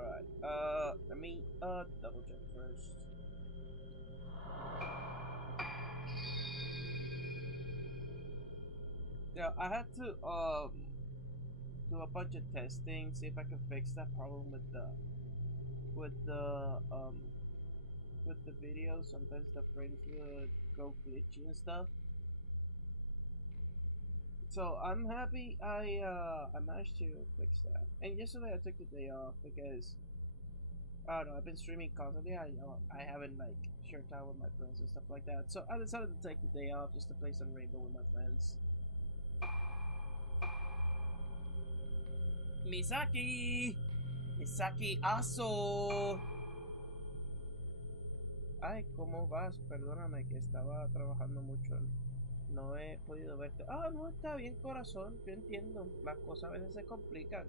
Alright, let me, double check first. Yeah, I had to, do a bunch of testing, see if I could fix that problem with the video. Sometimes the frames would go glitchy and stuff. So I'm happy I managed to fix that. And yesterday I took the day off because I don't know, I've been streaming constantly. I haven't like shared time with my friends and stuff like that. So I decided to take the day off just to play some Rainbow with my friends. Misaki! Misaki Aso! Ay, ¿cómo vas? Perdóname que estaba trabajando mucho. No he podido verte. Ah, no, está bien, corazón. Yo entiendo. Las cosas a veces se complican.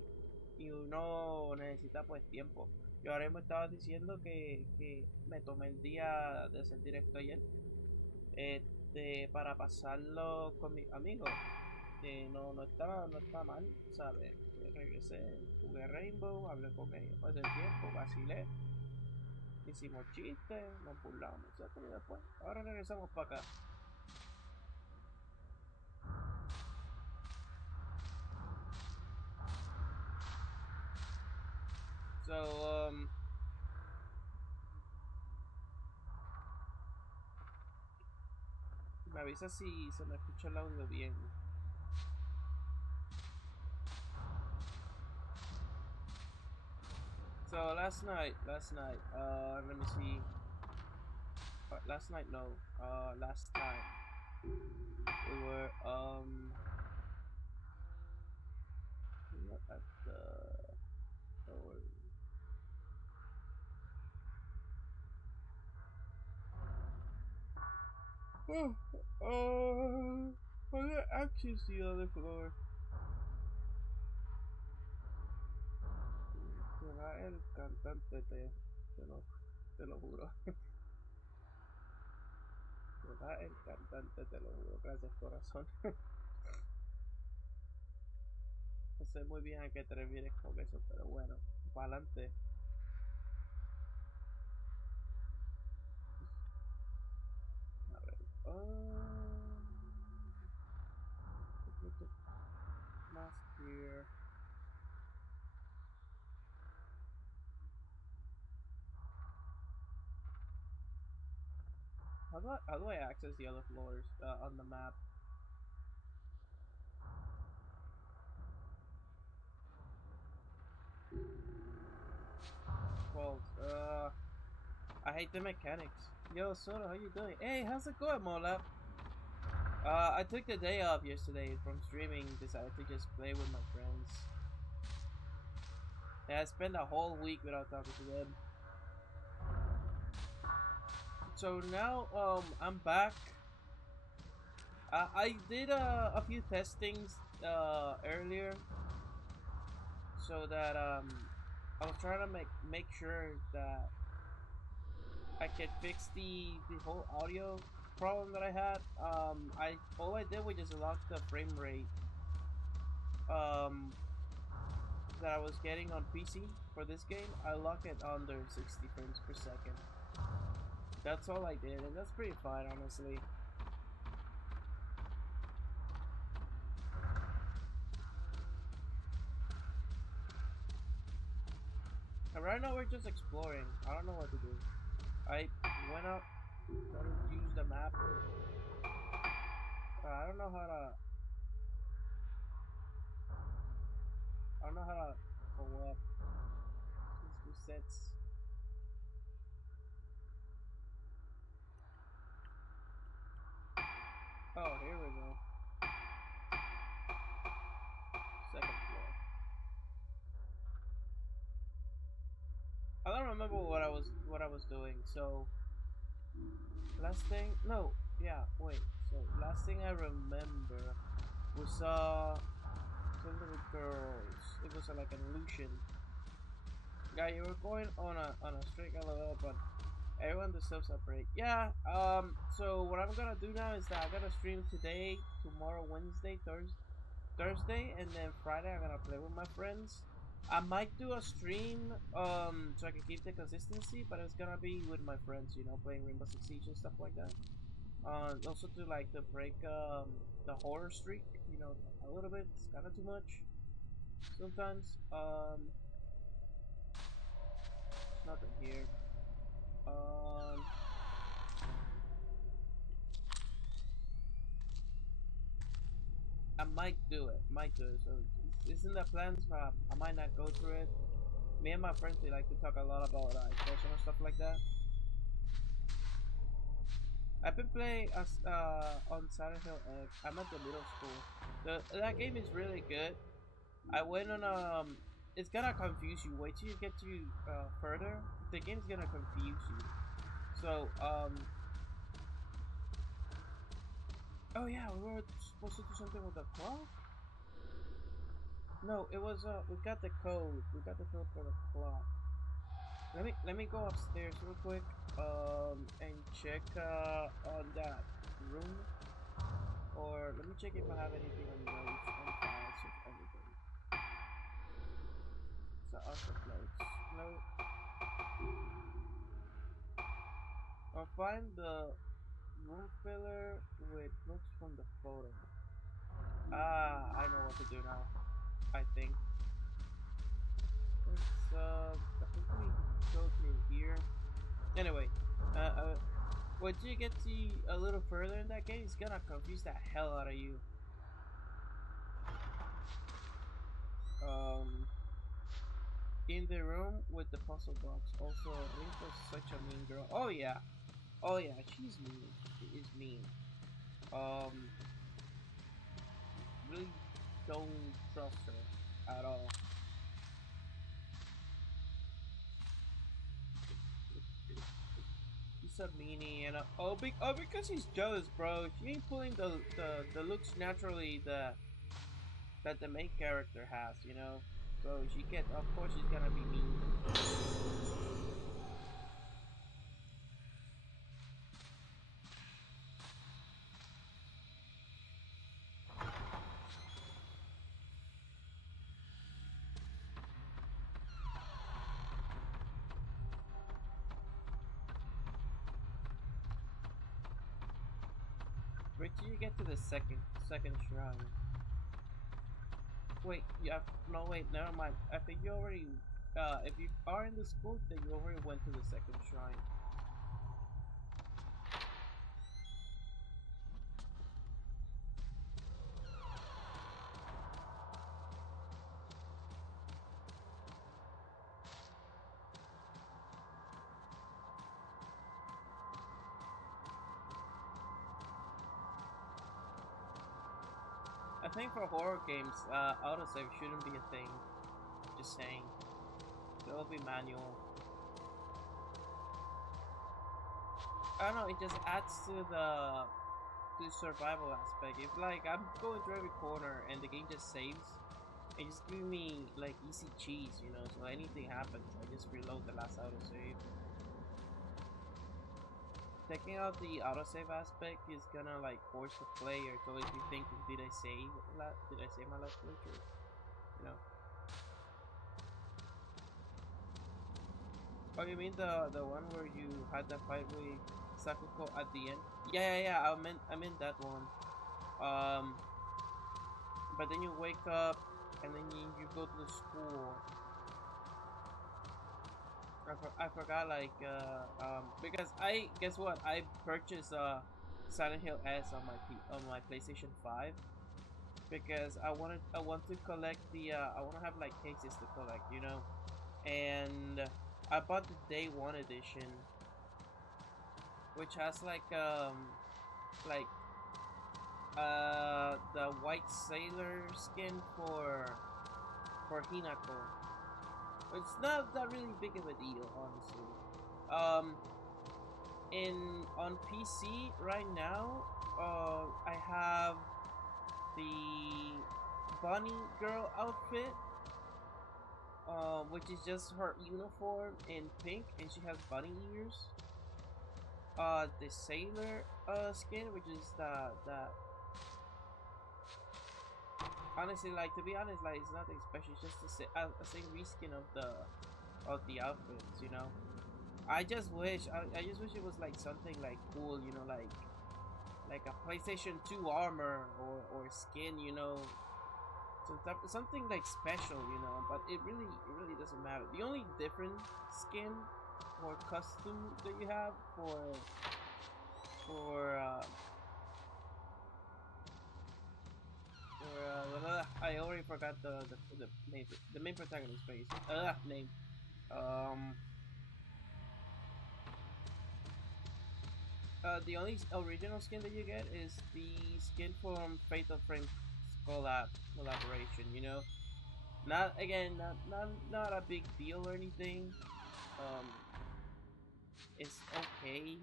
Y uno necesita pues tiempo. Yo ahora me estaba diciendo que me tomé el día de hacer directo ayer. Para pasarlo con mis amigos. No está mal, ¿sabes? Regresé, jugué Rainbow, hablé con ellos, pasé el tiempo, vacilé. Hicimos chistes, nos burlamos, etcétera, y después, ahora regresamos para acá. So, me avisa si se me escucha el audio bien. So last night, let me see. Last night, no. Last time we were at the. I'm gonna access the other floor. Será el cantante, te lo juro. Será el cantante, te lo juro. Gracias, corazón. No sé muy bien a qué te refieres con eso, pero bueno, para adelante. A ver. Mask here. How do I access the other floors on the map? Fault. I hate the mechanics. Yo, Soda, how you doing? Hey, how's it going, Mola? I took the day off yesterday from streaming. Decided to just play with my friends. Yeah, I spent a whole week without talking to them. So now, I'm back. I did a few testings earlier, so that I was trying to make sure that I could fix the whole audio problem that I had. All I did was just lock the frame rate that I was getting on PC for this game. I lock it under 60 frames per second. That's all I did, and that's pretty fine, honestly. And right now we're just exploring. I don't know what to do. I went up, started to use the map. I don't know how to. I don't know how to go up. These resets. Oh, here we go. Second floor. I don't remember what I was doing. So last thing, no, yeah, wait. So last thing I remember, we saw some little girls. It was like an illusion. Yeah, you were going on a straight level, but everyone deserves a break. Yeah. So what I'm gonna do now is that I'm gonna stream today, tomorrow, Wednesday, Thursday, and then Friday I'm gonna play with my friends. I might do a stream so I can keep the consistency, but it's gonna be with my friends, you know, playing Rainbow Six Siege and stuff like that. Also to like to break the horror streak, you know, a little bit. It's kind of too much sometimes. There's nothing here. I might do it. Might do it. So it's in the plans, but I might not go through it. Me and my friends, we like to talk a lot about personal stuff like that. I've been playing on Silent Hill X. I'm at the middle school. That game is really good. I went on it's gonna confuse you. Wait till you get to further. The game's gonna confuse you. So oh yeah, we were supposed to do something with the clock. No, it was we got the code. We got the code for the clock. Let me go upstairs real quick and check on that room. Or let me check if I have anything on notes and files of everything. So also notes. No. I'll find the room filler with books from the photo. Ah, I know what to do now. I think. It's I think we go through here. Anyway, once you get to a little further in that game, it's gonna confuse the hell out of you. In the room with the puzzle box. Also, Rinko's such a mean girl. Oh yeah, oh yeah, she's mean. She is mean. Um, really don't trust her at all. He's a meanie and oh because he's jealous, bro. She ain't pulling the looks naturally that the main character has, you know. So she get of course she's gonna be mean. Wait till you get to the second shrine. Wait, yeah, no wait, never mind. I think you already if you are in the school then you already went to the second shrine. I think for horror games, autosave shouldn't be a thing. Just saying. It'll be manual. I don't know, it just adds to the survival aspect. If like I'm going through every corner and the game just saves, it just gives me like easy cheese, you know, so anything happens, I just reload the last autosave. Taking out the autosave aspect is gonna like force the player to always be thinking, did I save my last playthrough? You know. Oh, you mean the one where you had that fight with Sakuko at the end? Yeah. I meant that one. But then you wake up and then you go to the school. I forgot like because I guess what I purchased Silent Hill S on my PlayStation 5 because I want to collect the I want to have like cases to collect, you know, and I bought the Day One edition, which has like the white sailor skin for Hinako. It's not that really big of a deal, honestly. In on PC right now, I have the bunny girl outfit, which is just her uniform in pink, and she has bunny ears. The sailor skin, which is the honestly, like, to be honest, like, it's nothing special. It's just a same reskin of the outfits, you know. I just wish I just wish it was like something like cool, you know, like a PlayStation 2 armor or skin, you know, something like special, you know. But it really doesn't matter. The only different skin or custom that you have for I already forgot the main protagonist face name. Um, the only original skin that you get is the skin from Fatal Frame collaboration. You know, not again, not a big deal or anything. Um, it's okay.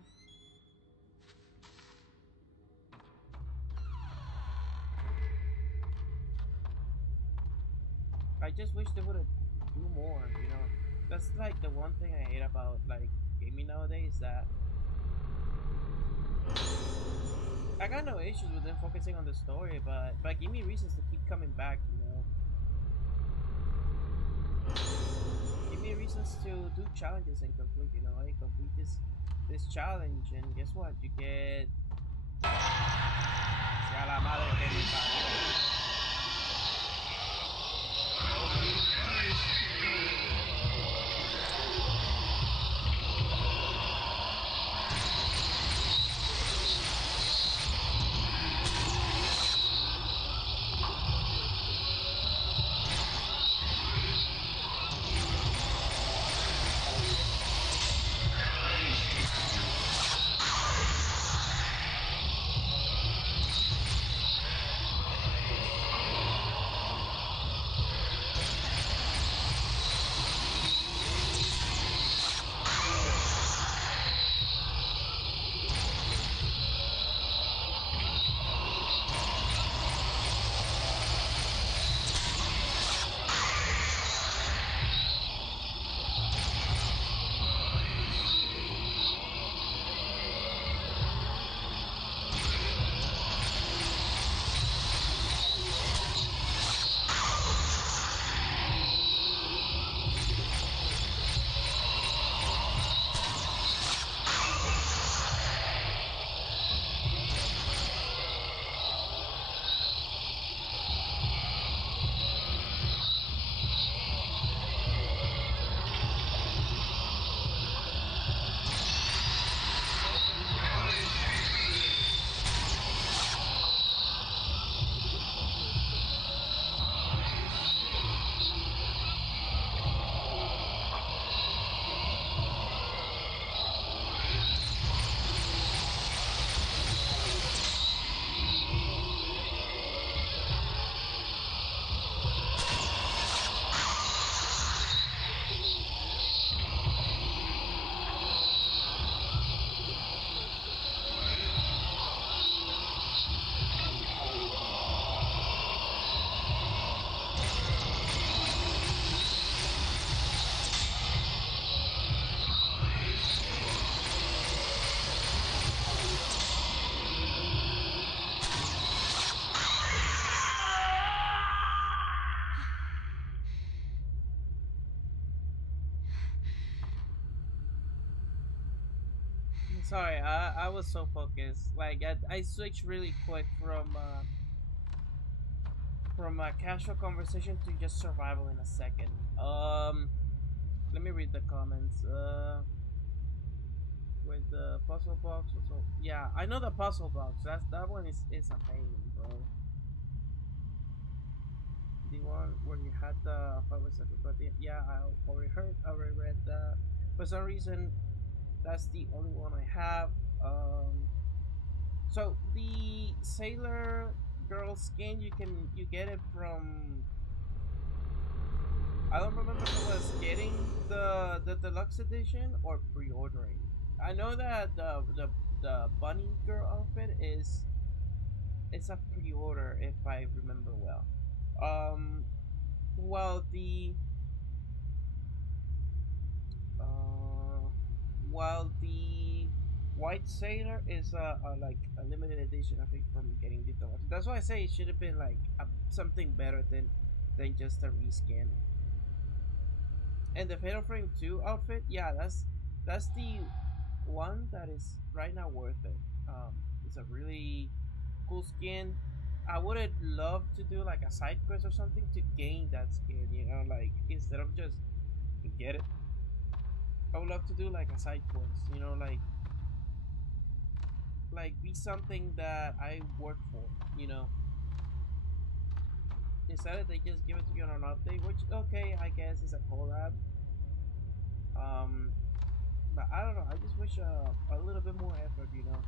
I just wish they would do more. You know, that's like the one thing I hate about like gaming nowadays. That I got no issues with them focusing on the story, but give me reasons to keep coming back. You know, give me reasons to do challenges and complete. You know, hey, complete this challenge, and guess what? You get. Sea la madre que me parió. Sorry, I was so focused. Like I switched really quick from a casual conversation to just survival in a second. Let me read the comments. With the puzzle box. Also, yeah, I know the puzzle box. That one is a pain, bro. The one where you had the 5 seconds, but yeah, I already read that. For some reason, that's the only one I have. So the Sailor Girl skin, you get it from. I don't remember if it was getting the deluxe edition or pre-ordering. I know that the bunny girl outfit is it's a pre-order if I remember well. Um, while the uh, while the White Sailor is like a limited edition, I think, from getting detailed. That's why I say it should have been like something better than just a reskin. And the Fatal Frame 2 outfit, yeah, that's the one that is right now worth it. It's a really cool skin. I would have loved to do like a side quest or something to gain that skin, you know, like instead of just get it. I would love to do like a side quest, you know, like be something that I work for, you know. Instead they just give it to you on an update, which okay, I guess is a collab. Um, but I don't know. I just wish a little bit more effort, you know.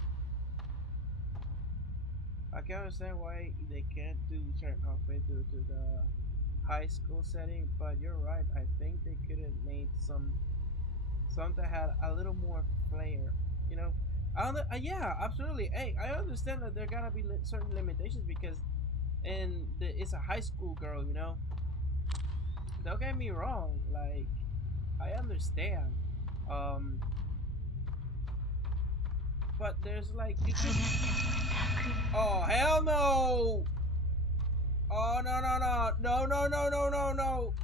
I can understand why they can't do certain outfit due to the high school setting, but you're right. I think they could have made some that had a little more flair, you know. Yeah, absolutely. Hey, I understand that there gotta be certain limitations because it's a high school girl, you know. Don't get me wrong, like I understand, um, but there's like you could. Oh hell no! Oh no no no no no no no no no!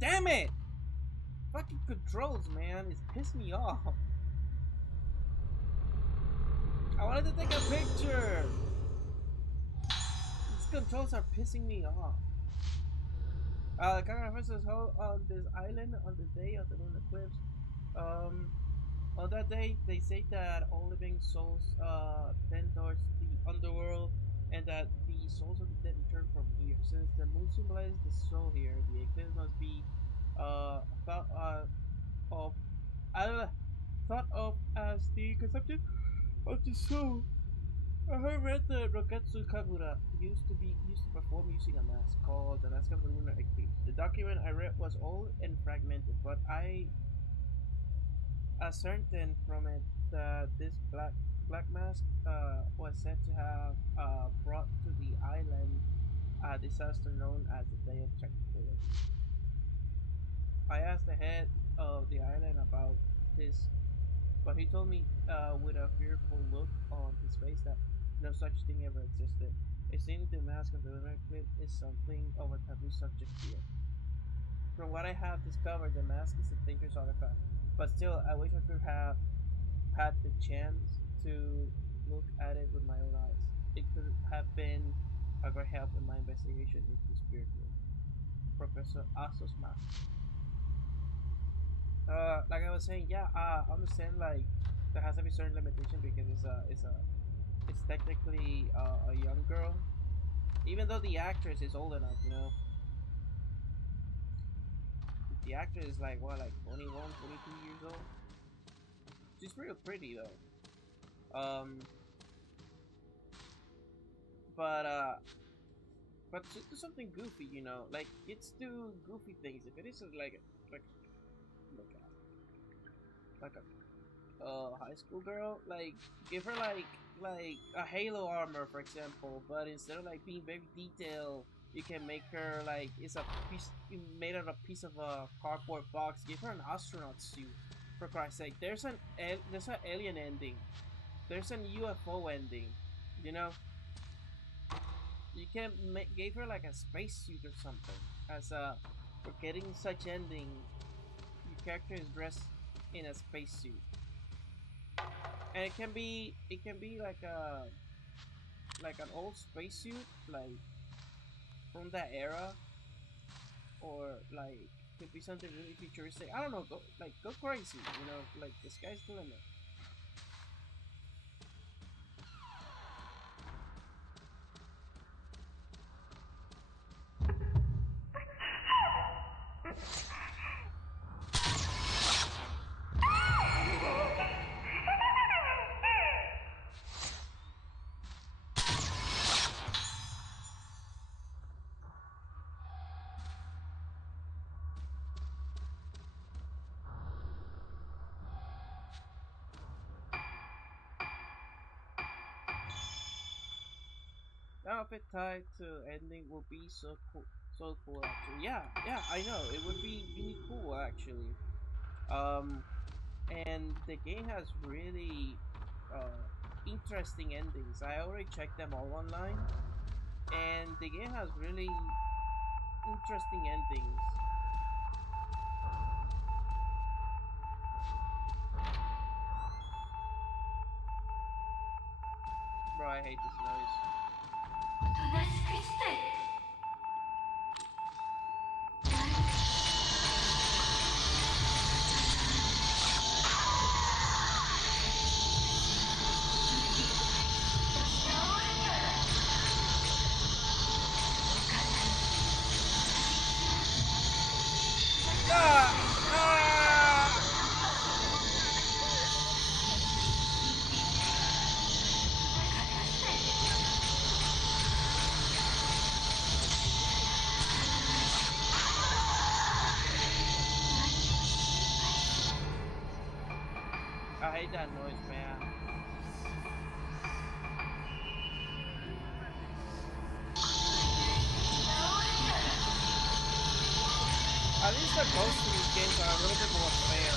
Damn it! Fucking controls, man, it's pissed me off. I wanted to take a picture. These controls are pissing me off. The camera first is held on this island on the day of the lunar eclipse. Um, on that day, they say that all living souls tend towards the underworld, and that the souls of the dead return from here. Since the moon symbolizes the soul here, the eclipse must be thought of uh, thought of as the conception of the soul. I read the Roketsu Kagura used to perform using a mask called the Mask of the Lunar Eclipse. The document I read was old and fragmented, but I ascertained from it that this black mask was said to have brought to the island a disaster known as the Day of Tranquility. I asked the head of the island about this, but he told me with a fearful look on his face that no such thing ever existed. It seems the mask of the lunar eclipse is something of a taboo subject here. From what I have discovered, the mask is a dangerous artifact, but still, I wish I could have had the chance to look at it with my own eyes. It could have been a great help in my investigation into spirit world. Professor Asos mask. Like I was saying, yeah, I understand like there has to be certain limitation because it's technically a young girl, even though the actress is old enough, you know. The actress is like what, like 21, 22 years old. She's real pretty though. But to do something goofy, you know, like kids do goofy things. If it is like like like a high school girl, like give her like a Halo armor, for example. But instead of like being very detailed, you can make her like it's a piece made out of a piece of a cardboard box. Give her an astronaut suit, for Christ's sake. There's an alien ending. There's an UFO ending. You know, you can give her like a spacesuit or something. As for getting such ending, your character is dressed in a spacesuit, and it can be like an old spacesuit, like from that era, or like could be something really futuristic. I don't know. Go crazy. You know, like the sky's the limit. The outfit tied to ending will be so cool. So cool, actually. Yeah, yeah, I know. It would be really cool, actually. Um, and the game has really interesting endings. I already checked them all online, and the game has really interesting endings. Bro, I hate this noise. Ah! Ah! I hate that noise, man. At least the ghosts in these games are a little bit more fair.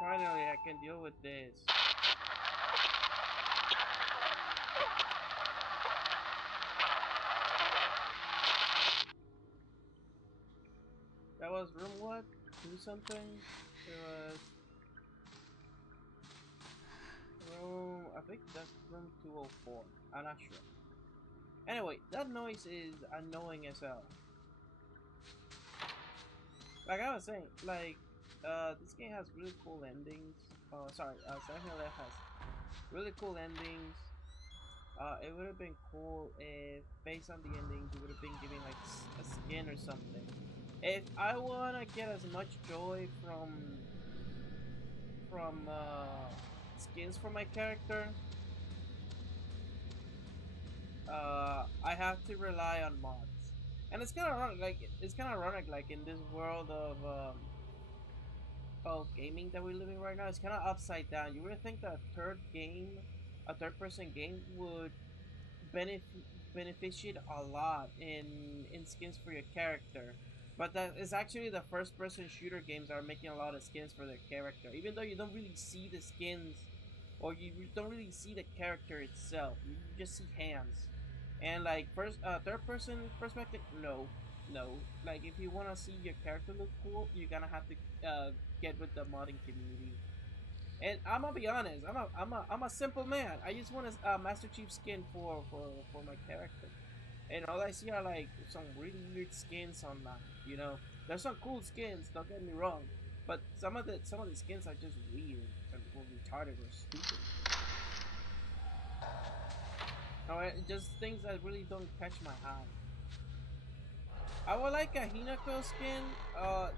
Finally, I can deal with this. That was room what? Do something? It was room. I think that's room 204. I'm not sure. Anyway, that noise is annoying as hell. Like I was saying, like, this game has really cool endings. Sorry, Silent Hill F has really cool endings. It would have been cool if, based on the endings, you would have been giving like a skin or something. If I wanna get as much joy from skins for my character, I have to rely on mods. And it's kind of ironic, like in this world of gaming that we're living right now, it's kind of upside down. You would think that a third-person game, would benefit beneficiate a lot in skins for your character, but that is actually the first-person shooter games are making a lot of skins for their character, even though you don't really see the skins, or you don't really see the character itself. You just see hands, and like third-person perspective. No, no. Like if you want to see your character look cool, you're gonna have to get with the modding community. And I'm gonna be honest, I'm a simple man. I just want a Master Chief skin for my character. And all I see are like some really weird skins on that. You know, there's some cool skins. Don't get me wrong, but some of the skins are just weird and or retarded or stupid. No, just things that really don't catch my eye. I would like a Hinako skin.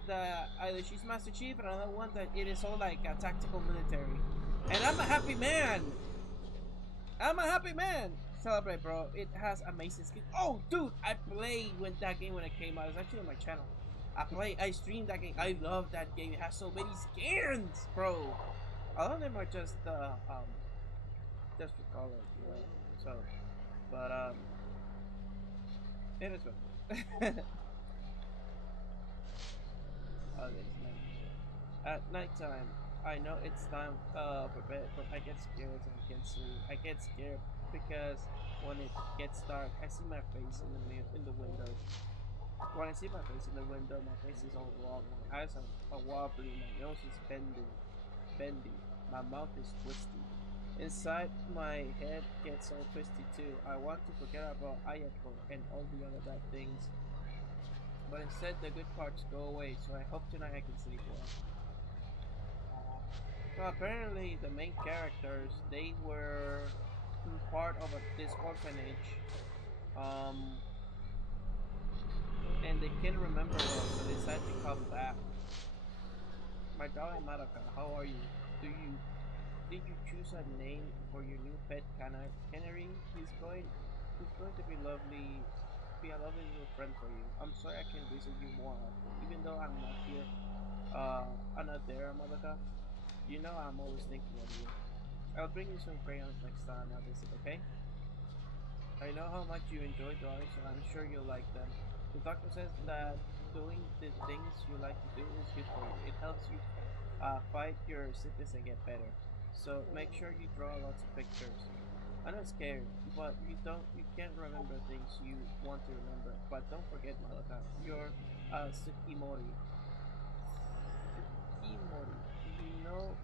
That either she's Master Chief, and another one that it is all like a tactical military. And I'm a happy man. I'm a happy man. Celebrate, bro. It has amazing skins. Oh, dude, I played when that game when it came out. It was actually on my channel. I streamed that game. I love that game. It has so many skins, bro. A lot of them are just for color, you know. So, but it is what. Oh, it's night. At nighttime, I know it's time for bed, but I get scared and I can't sleep. I get scared because when it gets dark, I see my face in the window. When I see my face in the window, my face is all wrong. My eyes are wobbly. My nose is bendy. My mouth is twisty. Inside, my head gets all twisty too. I want to forget about Ayako and all the other bad things, but instead the good parts go away. So I hope tonight I can sleep well. So apparently the main characters, they were part of this orphanage, um, and they can't remember well, so they decided to come back. My darling Madoka, how are you? Did you choose a name for your new pet canary? He's going to be a lovely little friend for you. I'm sorry I can't visit you more often, even though I'm not here. I'm not there, Madoka. You know I'm always thinking of you. I'll bring you some crayons next time I visit, okay? I know how much you enjoy drawing, so I'm sure you'll like them. The doctor says that doing the things you like to do is good for you. It helps you fight your sickness and get better. So make sure you draw lots of pictures. I know it's scary, but you can't remember things you want to remember. But don't forget, Madoka, you're Tsukimori. Tsukimori. You know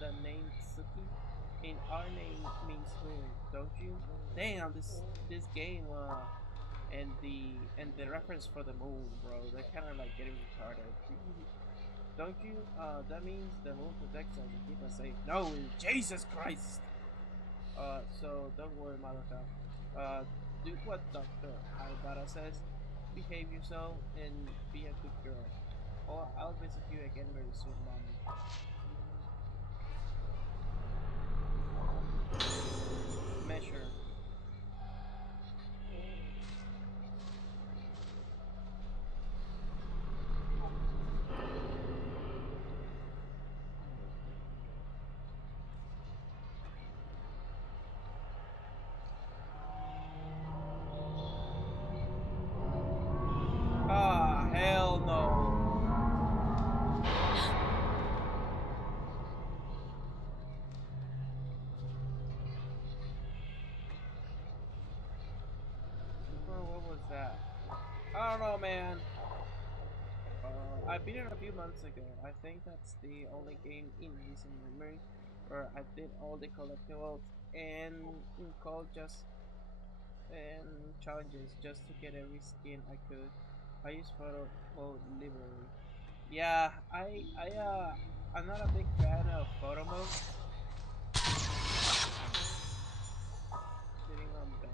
the name Tsuki? In our name means moon, don't you? Damn, this game and the reference for the moon, bro, they're kind of like getting retarded. Don't you? That means the moon protects us and keep us safe. No, Jesus Christ! So don't worry, Madoka. Do what Dr. Haibara says. Behave yourself and be a good girl. Or I'll visit you again very soon, mommy. Measure. Ah, hell no. Bro, what was that? I don't know, man. I beat it a few months ago. I think that's the only game in recent memory where I did all the collectibles and called just and challenges just to get every skin I could. I use photo mode liberally. Yeah, I'm not a big fan of photo mode. Sitting on bed.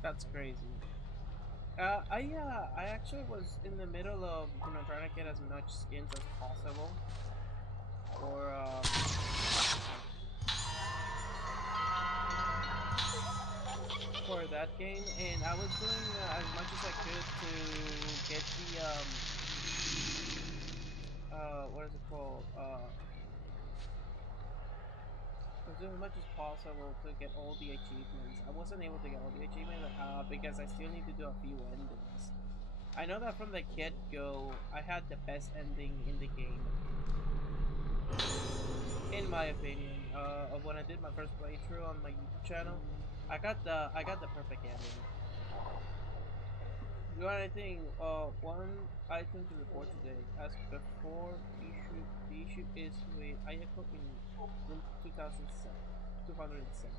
That's crazy. I actually was in the middle of trying to get as much skins as possible for that game, and I was doing as much as I could to get the what is it called? I was doing as much as possible to get all the achievements. I wasn't able to get all the achievements because I still need to do a few endings. I know that from the get-go, I had the best ending in the game, in my opinion. Of when I did my first playthrough on my YouTube channel, I got the perfect ending. You got anything? One item to report today. As before, the issue is with Ayako in room 2007. 207.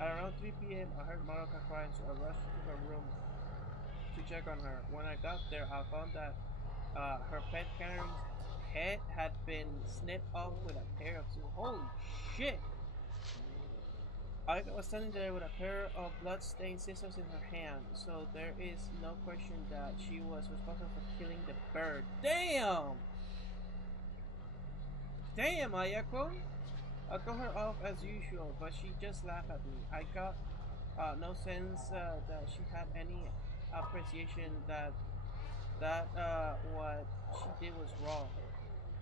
At around 3 p.m., I heard Maruka crying, so I rushed to her room to check on her. When I got there, I found that her pet canary's head had been snipped off with a pair of scissors. Holy shit! I was standing there with a pair of blood-stained scissors in her hand, so there is no question that she was responsible for killing the bird. Damn! Damn, Ayako! I cut her off as usual, but she just laughed at me. I got no sense that she had any appreciation that what she did was wrong.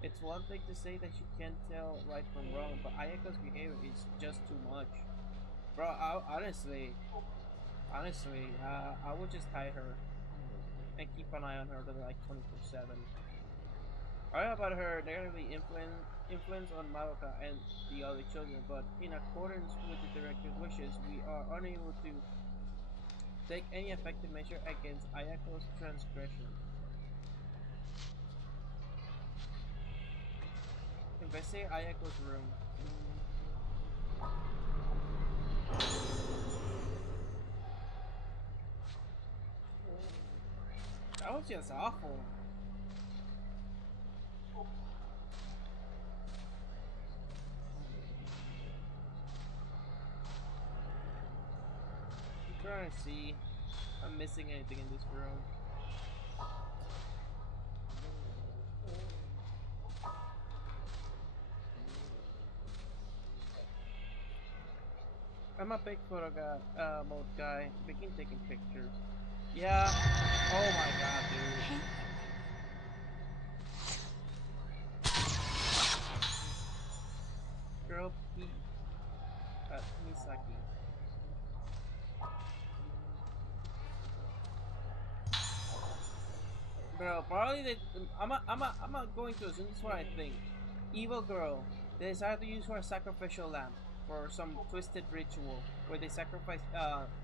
It's one thing to say that she can't tell right from wrong, but Ayako's behavior is just too much. Bro, honestly, I would just hide her and keep an eye on her like 24/7. I know about her negatively influence on Madoka and the other children, but in accordance with the director's wishes, we are unable to take any effective measure against Ayako's transgression. Investigate Ayako's room. That was just awful. I'm trying to see if I'm missing anything in this room. I'm a big photo guy, mode guy. Begin taking pictures. Yeah. Oh my god, dude. Girl P. Misaki. Bro, probably they. I'm going to assume this is what I think. Evil girl. They decided to use her as sacrificial lamb for some twisted ritual where they sacrifice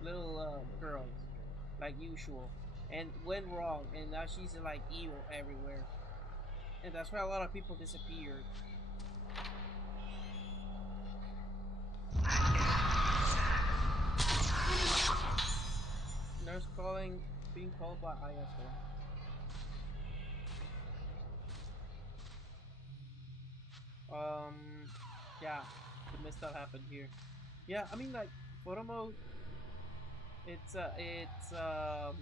little girls, like usual, and went wrong, and now she's like evil everywhere, and that's why a lot of people disappeared. Nurse being called by Ayako. Yeah, the misstep happened here. Yeah, I mean, like, photo mode, it's a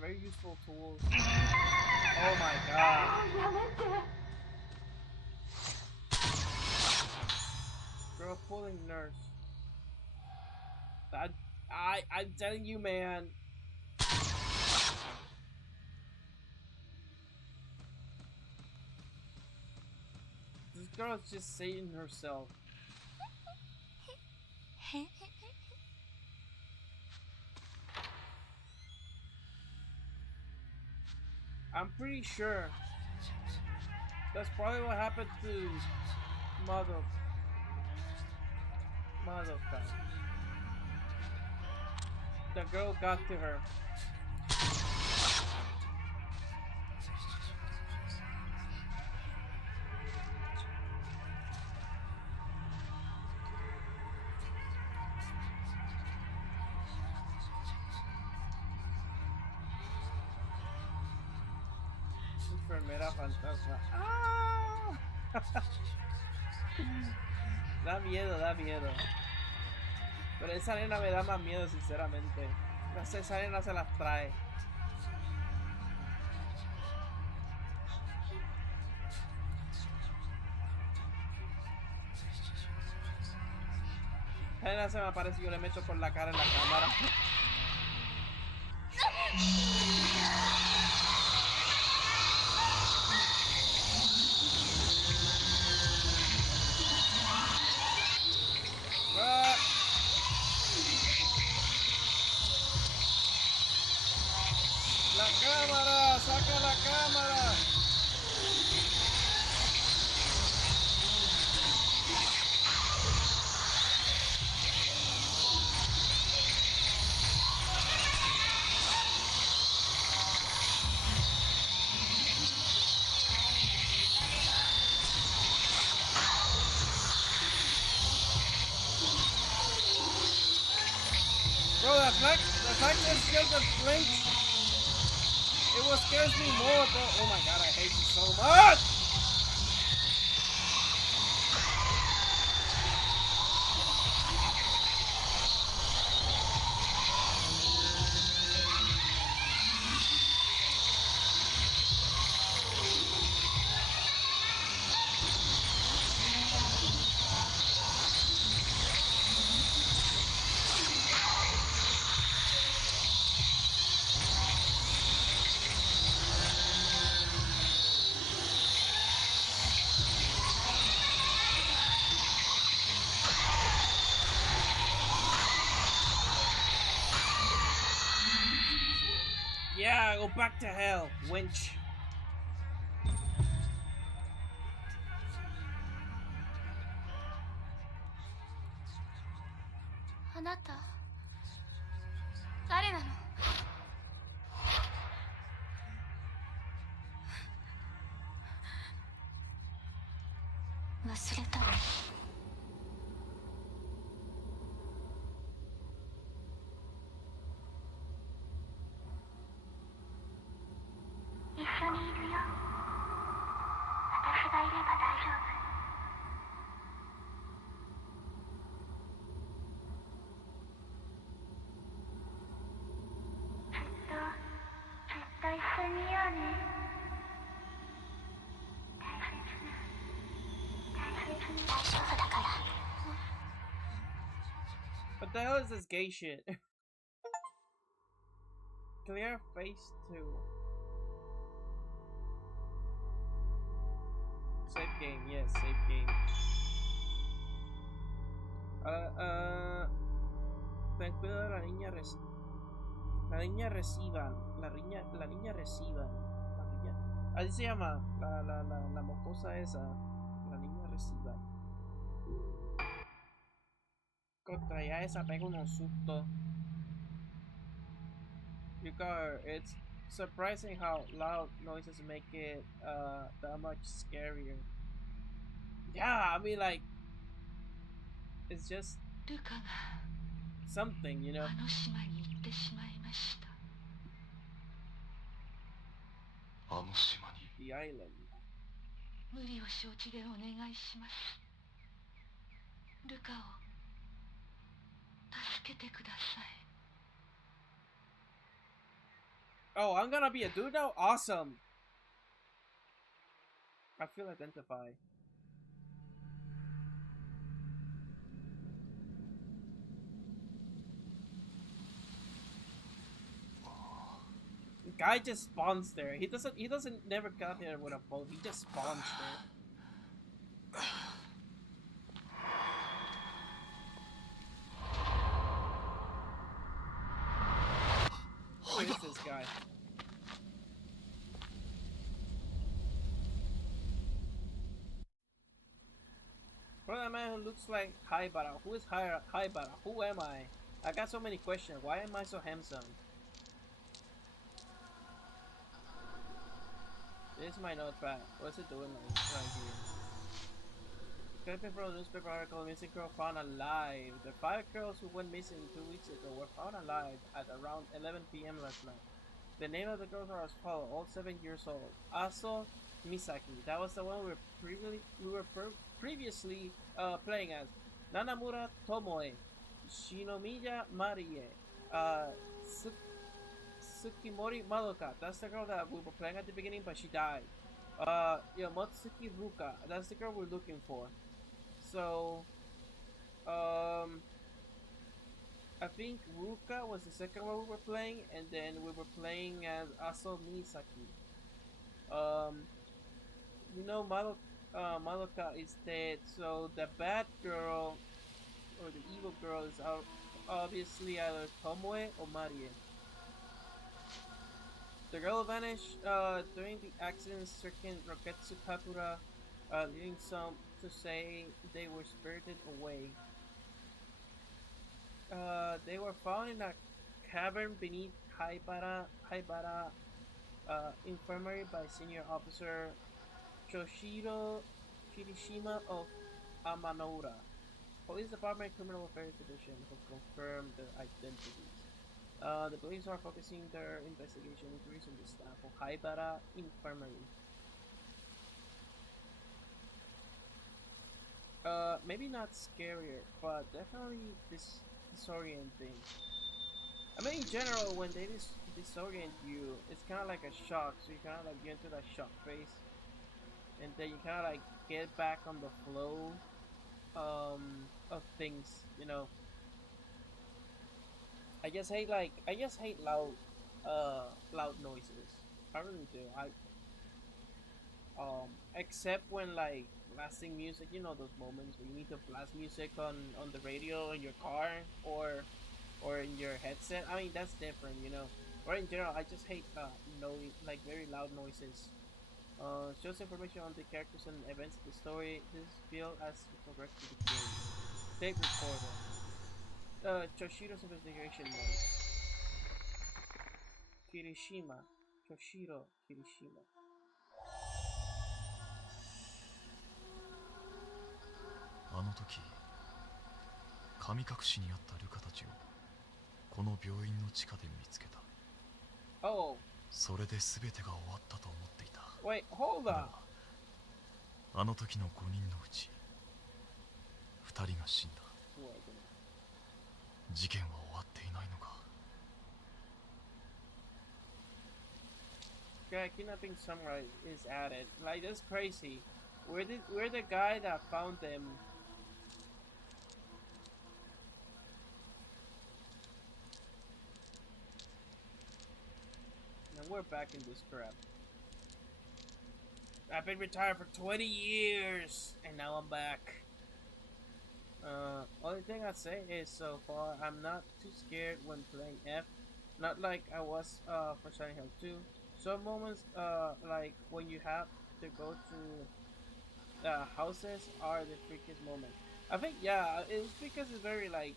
very useful tool. Oh my god. Girl pulling nurse. I'm telling you, man. This girl's just saying herself. I'm pretty sure that's probably what happened to Madoka. The girl got to her. Enfermera fantasma. ¡Ah! Da miedo. Pero esa nena me da más miedo, sinceramente. No sé, esa nena se las trae. Esa nena se me aparece y yo le meto por la cara en la cámara. ¡La cámara! ¡Saca la cámara! Bro, the fact that it's just a blink, it will scares me more, bro. Oh my god, I hate you so much! Yeah, go back to hell, winch. Anata, 誰なの? What the hell is this gay shit? Clear face 2. Save game, yes, save game. Tranquilo, la niña reciban. La niña reciban. Así se llama la mocosa esa. La niña reciban. Contra ya esa pega unos sustos. It's surprising how loud noises make it that much scarier. Yeah, I mean, like, it's just something, you know. The island. Oh, I'm gonna be a dude now? Awesome! I feel identified. The guy just spawns there. He doesn't never got here with a boat. He just spawns there. Who is this guy? For a man who looks like Haibara. Who is Haibara? Who am I? I got so many questions. Why am I so handsome? This is my notepad. What's it doing right here? Clipping from a newspaper article, missing girl found alive. The 5 girls who went missing 2 weeks ago were found alive at around 11 p.m. last night. The name of the girls are as follows, all 7 years old. Aso Misaki. That was the one we were previously playing as. Nanamura Tomoe. Shinomiya Marie. Tsukimori Madoka. That's the girl that we were playing at the beginning, but she died. Motsuki Ruka. That's the girl we're looking for. So, I think Ruka was the second one we were playing, and then we were playing as Aso Misaki. Madoka is dead, so the bad girl or the evil girl is obviously either Tomoe or Marie. The girl vanished during the accident stricken Roketsu Kakura, leading some to say they were spirited away. They were found in a cavern beneath Haibara infirmary by Senior Officer Choshiro Kirishima of Amanoura. Police Department Criminal Affairs Division have confirmed their identities. The police are focusing their investigation increasing the staff of Haibara Infirmary. Maybe not scarier, but definitely disorienting. I mean, in general, when they disorient you, it's kind of like a shock, so you kind of like get into that shock phase, and then you kind of like get back on the flow of things, you know. I just hate loud noises. I really do. Except when like blasting music, you know, those moments where you need to blast music on the radio in your car or in your headset. I mean, that's different, you know. Or in general, I just hate like very loud noises. Shows information on the characters and events of the story. This is built as we progress through the game. Tape recorder. Choshiro's investigation notes. Choshiro Kirishima. あの時神隠しにあったルカたちをこの病院の地下で見つけた。それで全てが終わったと思っていた。Wait, hold on. あの時の5人のうち2人が死んだ。事件は終わっていないのか。Yeah, kidnapping summary is added. Like, that's crazy. We're the guy that found them. And we're back in this crap. I've been retired for 20 years, and now I'm back. Only thing I'd say is, so far, I'm not too scared when playing F. Not like I was for Silent Hill 2. Some moments, like when you have to go to houses, are the freakiest moment. I think, yeah, it's because it's very tight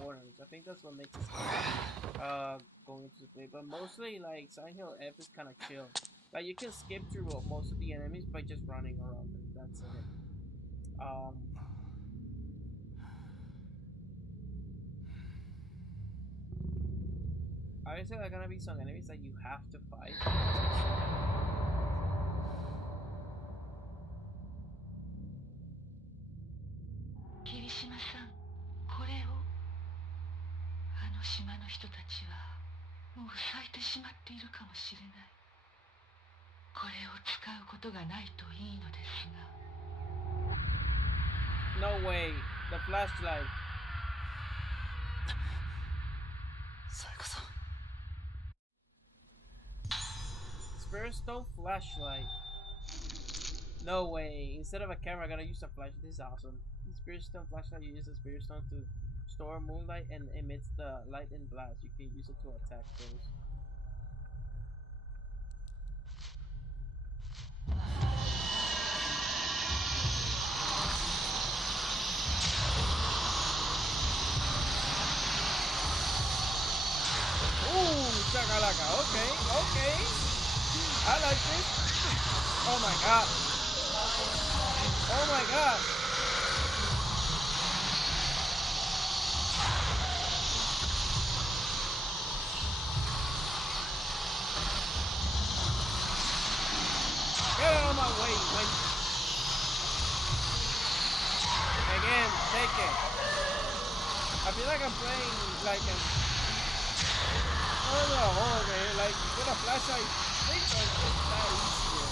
corners. I think that's what makes it scary, going into the play. But mostly, like, Silent Hill F is kind of chill. Like, you can skip through most of the enemies by just running around them. That's it. Obviously, there are gonna be some enemies that you have to fight. 霧島さん、これを。あの島の人たちはもう咲いてしまっているかもしれない。これを使うことがないといいのですが。No way, the flashlight. さやかさん。Spirit Stone flashlight. No way. Instead of a camera, I'm gonna use a flashlight. This is awesome. The Spirit Stone flashlight, you use the Spirit Stone to store moonlight and emits the light and blast. You can use it to attack those. Ooh, chakalaka. Okay, okay. I like this. Oh my god. Oh my god. Get out of my way, wait. Again, take it. I feel like I'm playing like an... Oh, okay, like with a flashlight, things are just that easier.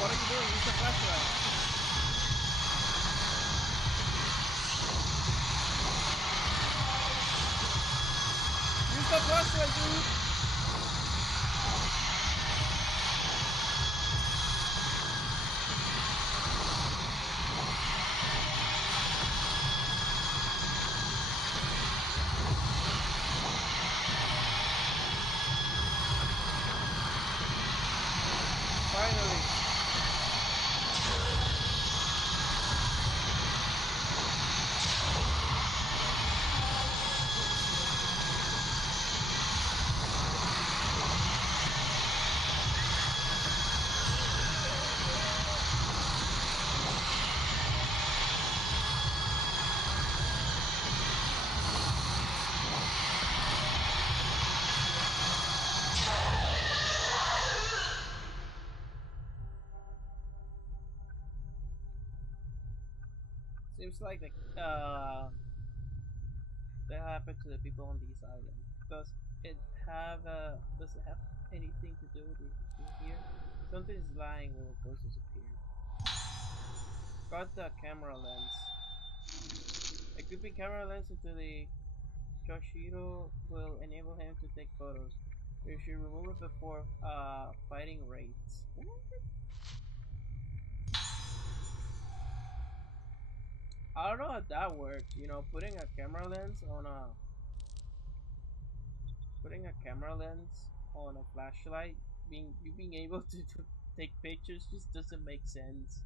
What are you doing? Use the flashlight. Use the flashlight, dude. Finally. Seems like that happened to the people on this island. Does it have anything to do with it here? Something is lying when it goes disappear. Got the camera lens. Equipping camera lens into the Yoshiro will enable him to take photos. You should remove it before fighting raids. What? I don't know how that works. You know, putting a camera lens on a flashlight, being able to take pictures just doesn't make sense.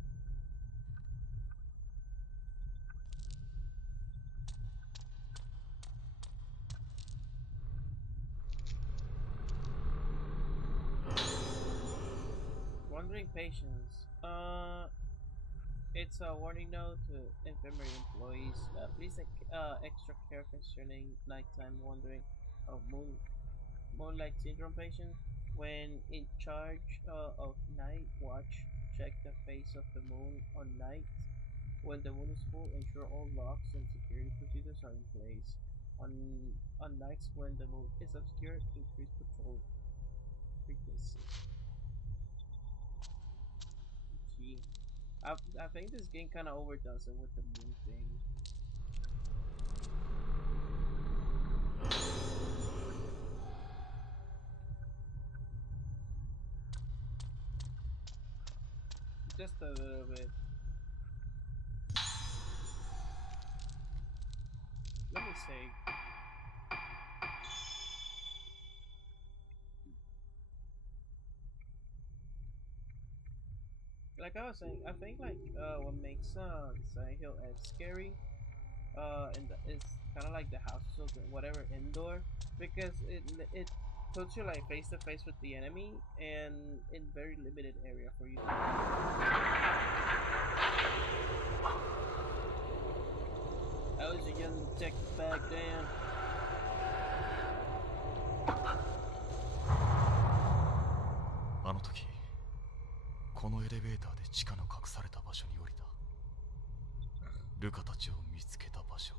Wandering patients. It's a warning note to infirmary employees. Please take extra care concerning nighttime wandering of moonlight syndrome patients. When in charge of night watch, check the face of the moon on night. When the moon is full, ensure all locks and security procedures are in place. On nights when the moon is obscured, increase patrol frequency. Gee. I think this game kind of overdoes it with the moon thing. Just a little bit. Let me see. Like I was saying, I think like what makes Silent Hill X scary and it's kind of like the houses or whatever indoor, because it puts you like face to face with the enemy and in very limited area for you to I was a young detective back then. あの時このエレベーターで地下の隠された場所に降りた。ルカたちを見つけた場所。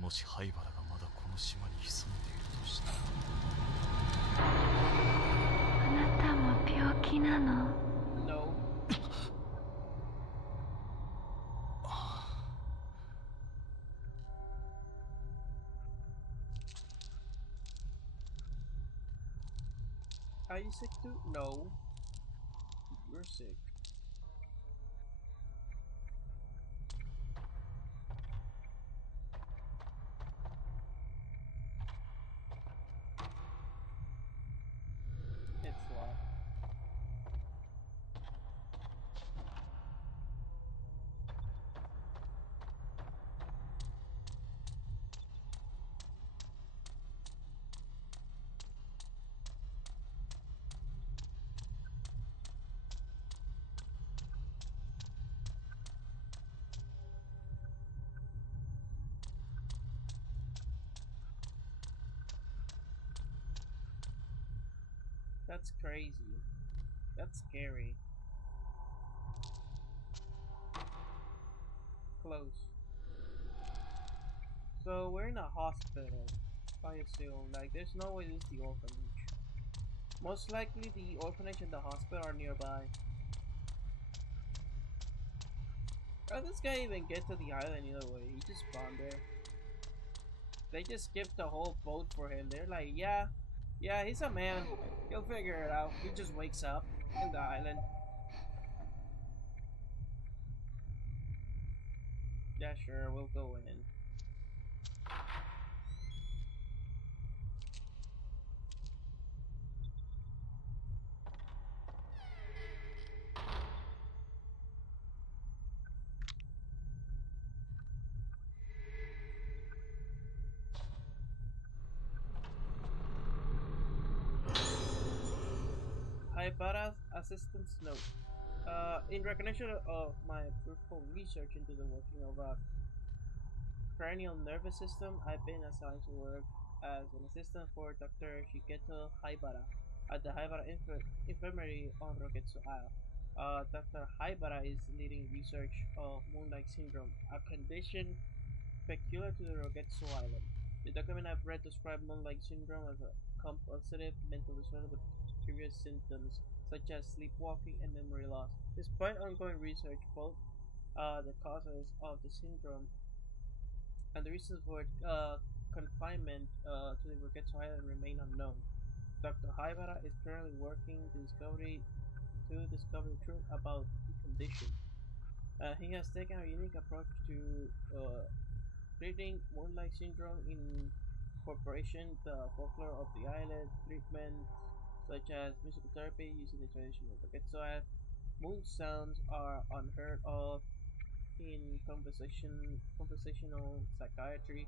もし灰原がまだこの島に潜んでいるとしたら。あなたも病気なの？ No. Are you sick too? No. You're sick. It's locked. That's crazy. That's scary. Close. So we're in a hospital, I assume. Like, there's no way this is the orphanage. Most likely the orphanage and the hospital are nearby. How did this guy even get to the island either way? He just spawned there. They just skipped the whole boat for him. They're like, yeah, he's a man. He'll figure it out. He just wakes up in the island. Yeah, sure, we'll go in. Haibara's assistant's note. In recognition of my fruitful research into the working of a cranial nervous system, I've been assigned to work as an assistant for Dr. Shigeto Haibara at the Haibara Infirmary on Rogetsu Isle. Dr. Haibara is leading research of Moonlight Syndrome, a condition peculiar to the Rogetsu Island. The document I've read describes Moonlight Syndrome as a compulsive mental disorder with curious symptoms such as sleepwalking and memory loss. Despite ongoing research, both the causes of the syndrome and the reasons for confinement to the Rogetsu Island remain unknown. Dr. Haibara is currently working to discover the truth about the condition. He has taken a unique approach to treating Moonlight Syndrome in incorporation the folklore of the island, treatment such as musical therapy using the traditional Rocket moon sounds are unheard of in conversational psychiatry.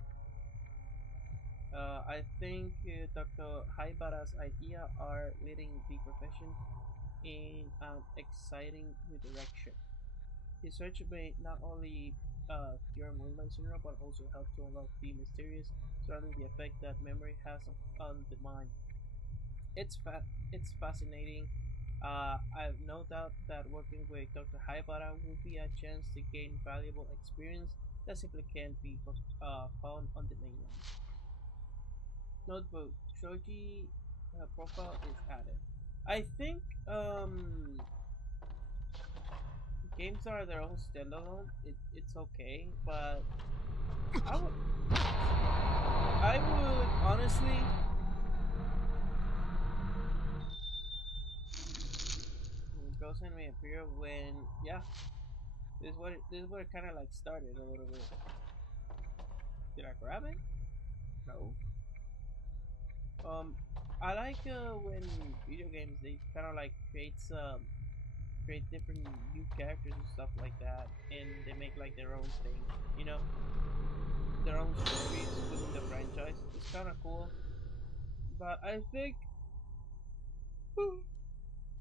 I think Dr. Haibara's idea are leading the profession in an exciting new direction. Research may not only cure Moonlight Syndrome but also help to unlock the mysterious surrounding the effect that memory has on the mind. It's fascinating. I've no doubt that working with Dr. Haibara will be a chance to gain valuable experience that simply can't be found on the mainland. Notebook Shoji profile is added. I think games are their own standalone. It's okay, but I would I would honestly Ghost Anime Imperial when this is what it kind of like started a little bit. Did I grab it? No. Um, I like when video games they kind of like create different new characters and stuff like that, and they make like their own thing. You know, their own stories within the franchise. It's kind of cool. But I think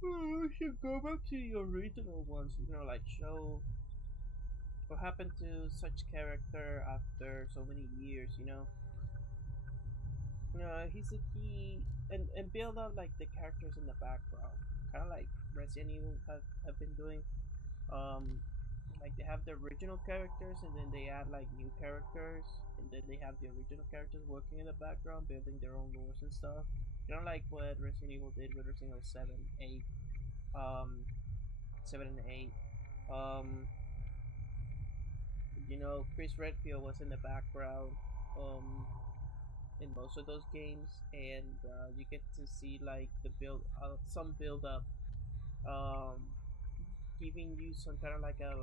we should go back to the original ones. You know, like show what happened to such character after so many years. He's a key and build up like the characters in the background, kind of like Resident Evil have been doing. Um, like they have the original characters and then they add like new characters and then they have the original characters working in the background, building their own lores and stuff. Like what Resident Evil did with Resident Evil 7, 8, um, 7 and 8. Um, Chris Redfield was in the background. Um, in most of those games, and you get to see like the some build up, um, giving you some kind of like a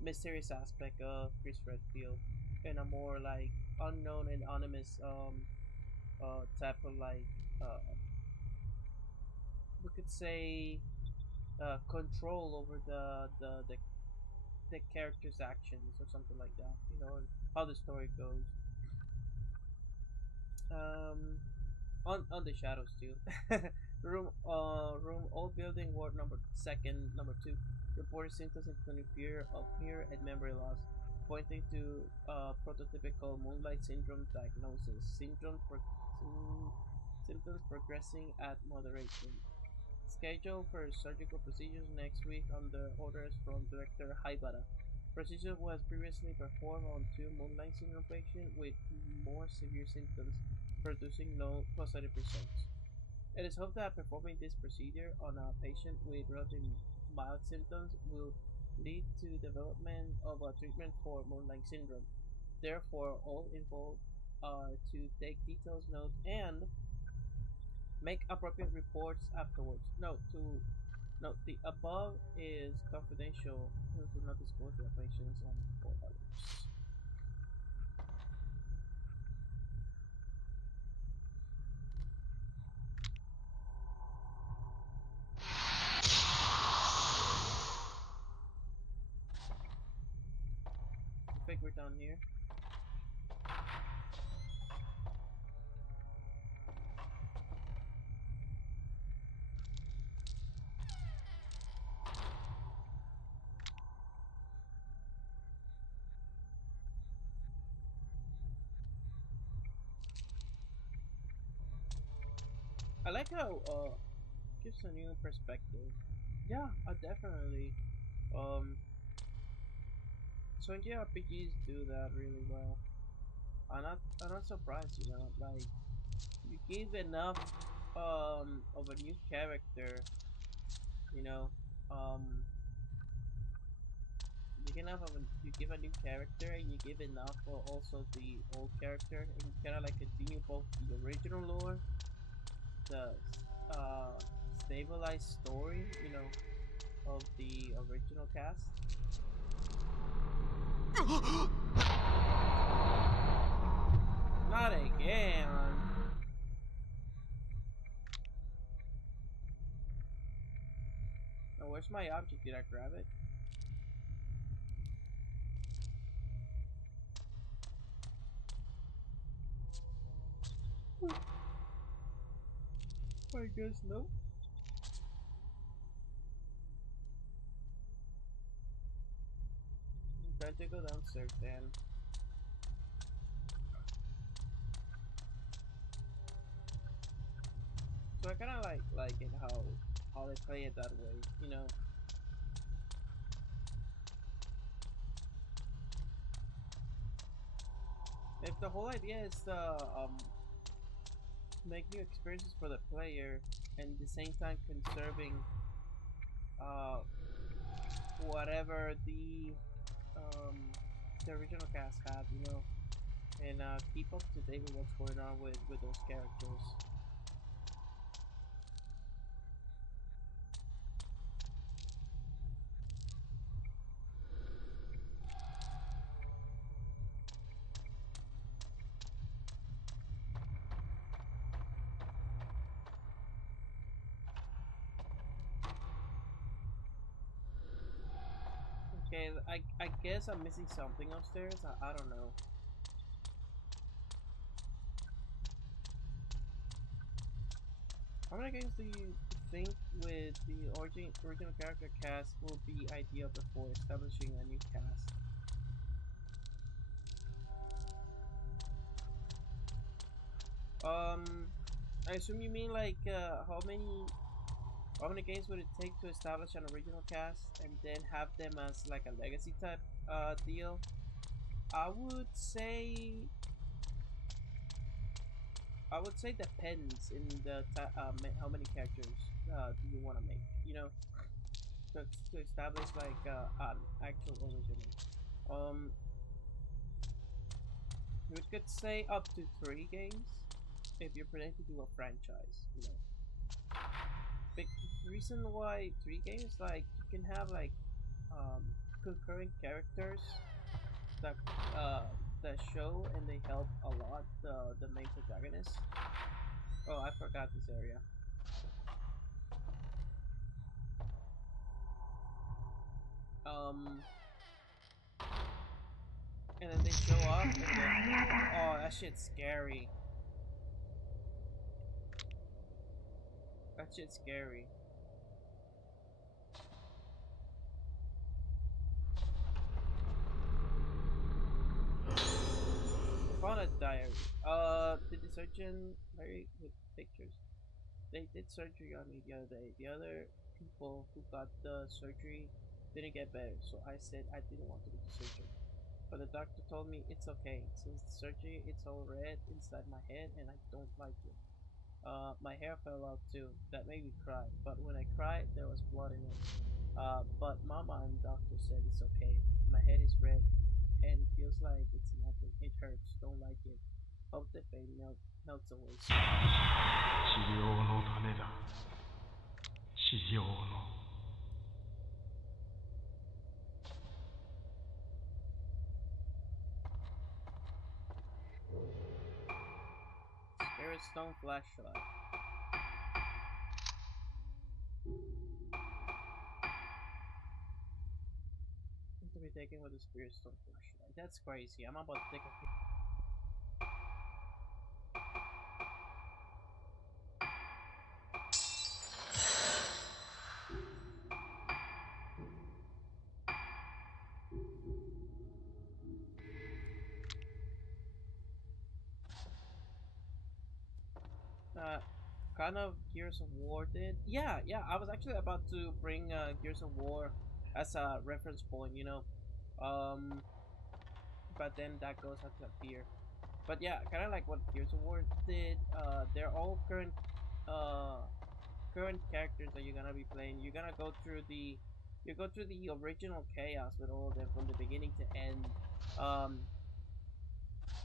mysterious aspect of Chris Redfield, and a more like unknown and anonymous type of like we could say control over the character's actions or something like that. How the story goes. Um, on the shadows too. Room old building ward number 2 reported symptoms including fear of mirror and memory loss, pointing to prototypical moonlight syndrome diagnosis. Symptoms progressing at moderate rate. Schedule for surgical procedures next week under orders from Director Haibara. Procedure was previously performed on two moonlight syndrome patients with more severe symptoms, producing no positive results. It is hoped that performing this procedure on a patient with relatively mild symptoms will lead to development of a treatment for moonlight syndrome. Therefore, all involved are to take detailed notes and make appropriate reports afterwards. Note the above is confidential and do not disclose the operations on or others. I think we're done here. I like how gives a new perspective. Yeah, definitely. Um, so JRPGs do that really well. I'm not surprised. Like you give enough of a new character. You know, um, you give a new character and you give enough for also the old character and you kind of like continue both the original lore, the uh stabilized story. of the original cast. Not again. Oh, where's my object? Did I grab it? I guess no. I'm trying to go downstairs then. So I kind of like it how they play it that way, you know. If the whole idea is to make new experiences for the player and at the same time conserving whatever the original cast had, you know, and keep up to date with what's going on with those characters. Okay, I guess I'm missing something upstairs. I don't know. How many games do you think with the original character cast will be ideal before establishing a new cast? I assume you mean like how many games would it take to establish an original cast and then have them as like a legacy type deal? I would say depends in the how many characters do you want to make, you know, to establish like an actual original. We could say up to 3 games if you're planning to do a franchise, you know. Big reason why 3 games, like you can have like concurrent characters that that show and they help a lot the main protagonist. Oh, I forgot this area. And then they show up and then, oh, that shit's scary. That shit's scary. Found a diary. Did the surgeon diary with pictures? They did surgery on me the other day. The other people who got the surgery didn't get better, so I said I didn't want to do the surgery. But the doctor told me it's okay. Since the surgery, it's all red inside my head and I don't like it. My hair fell out too. That made me cry. But when I cried, there was blood in it. But mama and doctor said it's okay. My head is red and it feels like it's nothing. It hurts. Don't like it. Hope the pain melts away soon. 治療のためだ。治療の。Spirit Stone flashlight. To be taken with a Spirit Stone flashlight. That's crazy. I'm about to take a picture. Kind of Gears of War did. Yeah, I was actually about to bring Gears of War as a reference point, you know. But then that goes out to appear. But yeah, kind of like what Gears of War did. They're all current characters that you're gonna be playing. You're gonna go through the original chaos with all of them from the beginning to end.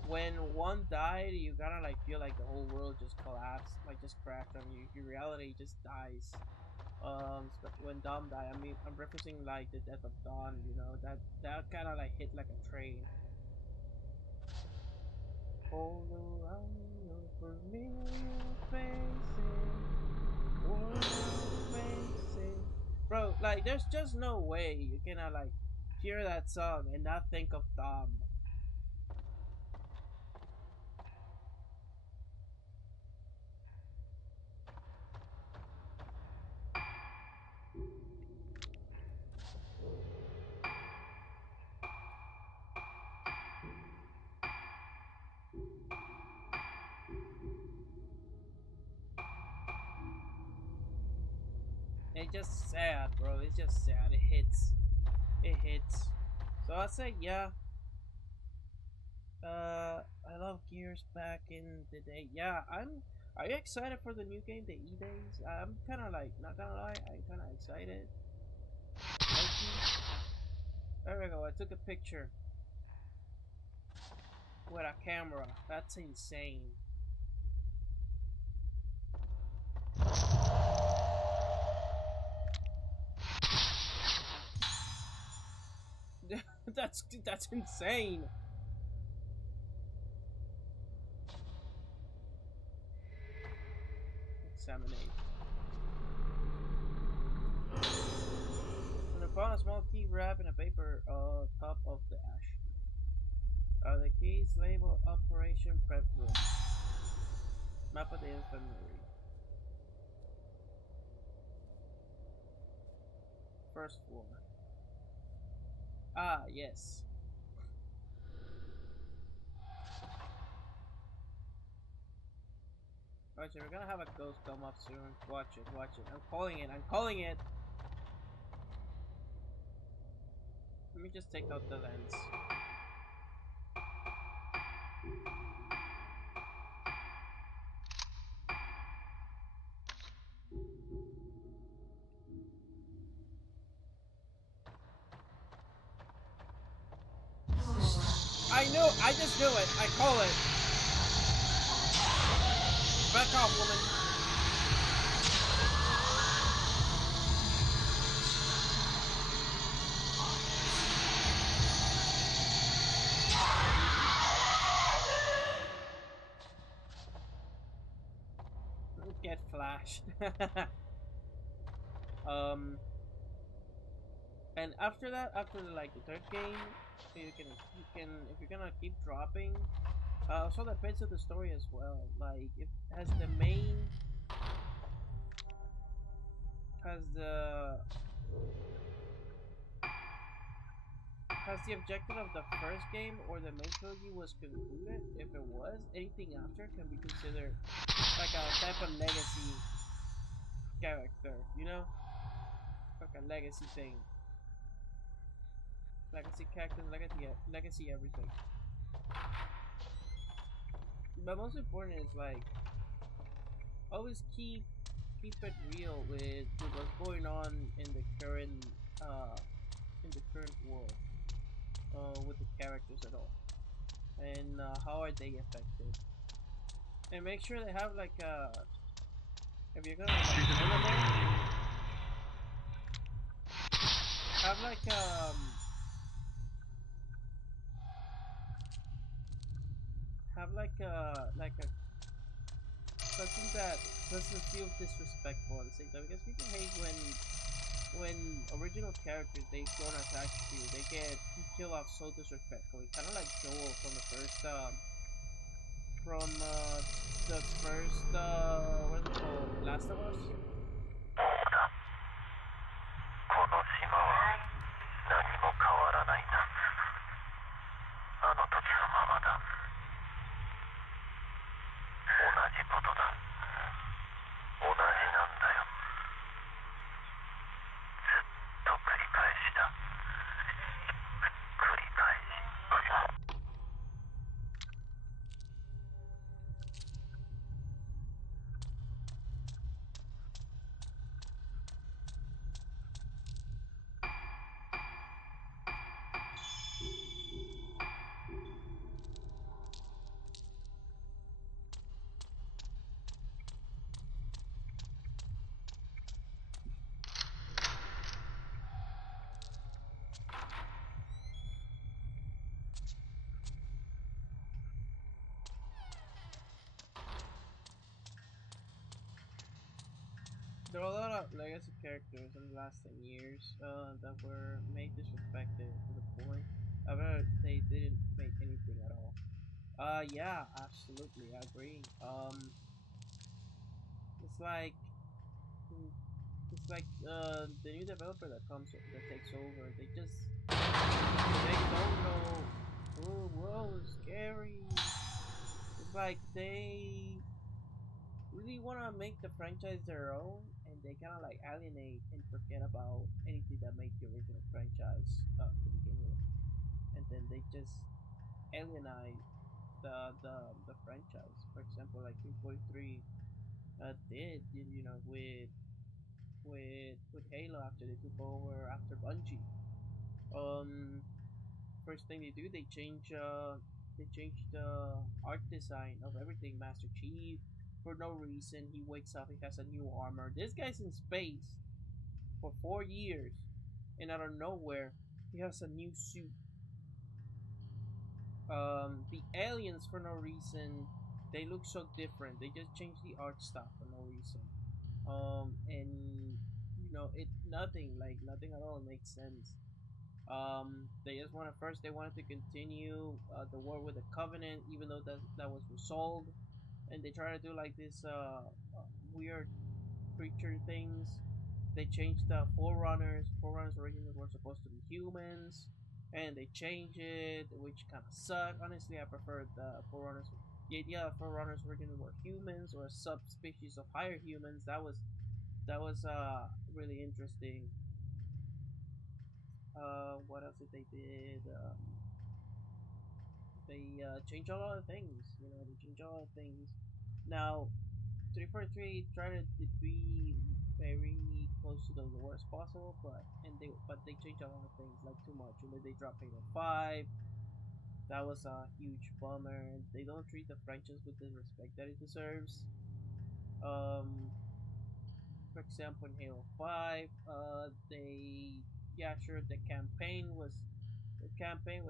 When one died, you gotta like feel like the whole world just collapsed, like just crashed on you. Your reality just dies. When Dom died, I mean, I'm referencing like the death of Don. You know, that kind of like hit like a train. All around your familiar faces, world faces. Bro, like, there's just no way you can like hear that song and not think of Dom. It's just sad, bro. It's just sad. It hits. It hits. So I'd say, yeah. I love Gears back in the day. Yeah, Are you excited for the new game, the E-Days? I'm kind of like, not gonna lie, I'm kind of excited. There we go. I took a picture with a camera. That's insane. that's insane. Examinate. And I found a small key wrapped in a paper top of the ash. The keys labeled Operation Prep Room. Map of the infirmary. First floor. Ah, yes. Watch it, we're gonna have a ghost come up soon. Watch it, watch it. I'm calling it, I'm calling it! Let me just take out the lens. I knew, I just knew it. I call it. Back off, woman. Get flashed. And after that, after like the third game, you can if you're gonna keep dropping. Also depends on the story as well. Like, if has the main has the objective of the first game or the main trilogy was concluded. If it was, anything after can be considered like a type of legacy character, you know, like a legacy thing, legacy character, legacy everything. But most important is like always keep it real with what's going on in the current world, with the characters at all, and how are they affected, and make sure they have like if you're gonna like, have like something that doesn't feel disrespectful at the same time, because people hate when original characters they don't attach to you, they get killed off so disrespectfully, kind of like Joel from the first what is it called, Last of Us. There are a lot of legacy characters in the last 10 years that were made disrespected to the point. However, they didn't make anything at all. Yeah, absolutely, I agree. It's like mm, the new developer that takes over. They don't know. Oh, whoa, scary. It's like they really want to make the franchise their own, and they kind of like alienate and forget about anything that made the original franchise to begin with, and then they just alienate the franchise. For example, like 343 did, with Halo after they took over after Bungie. Um, First thing they do, they change the art design of everything. Master Chief, for no reason, he wakes up, he has a new armor. This guy's in space for 4 years, and out of nowhere, he has a new suit. The aliens, for no reason, they look so different. They just change the art style for no reason. And it nothing at all makes sense. They just they wanted to continue the war with the Covenant, even though that was resolved, and they try to do like this weird creature things. They changed the Forerunners. Forerunners originally were supposed to be humans, and they changed it, which kind of sucked. Honestly, I prefer the Forerunners. The idea of Forerunners originally were humans or a subspecies of higher humans. That was really interesting. What else did they did? They change a lot of things. They change a lot of things. Now, 343 try to be very close to the lore as possible, but they change a lot of things, like too much. They drop Halo 5. That was a huge bummer. They don't treat the franchise with the respect that it deserves. For example, in Halo 5, sure, the campaign was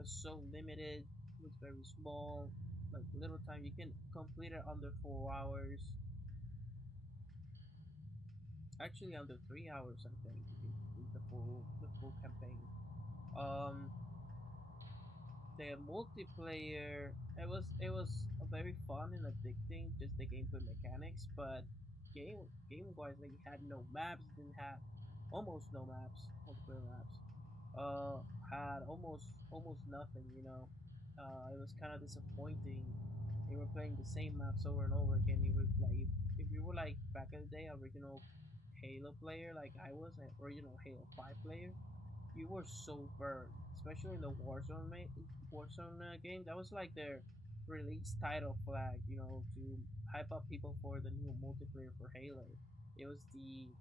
so limited, it was very small, like little time. You can complete it under 4 hours. Actually, under 3 hours, I think you can complete the full campaign. Um, the multiplayer, it was very fun and addicting, just the gameplay mechanics, but game wise, like, it had no maps, didn't have almost no maps, multiplayer maps. Had almost nothing, it was kind of disappointing. They were playing the same maps over and over again. It was like, if you were like back in the day original Halo player, like I was an original Halo 5 player, you were so burned, especially in the Warzone game. That was like their release title flag, to hype up people for the new multiplayer for Halo. It was the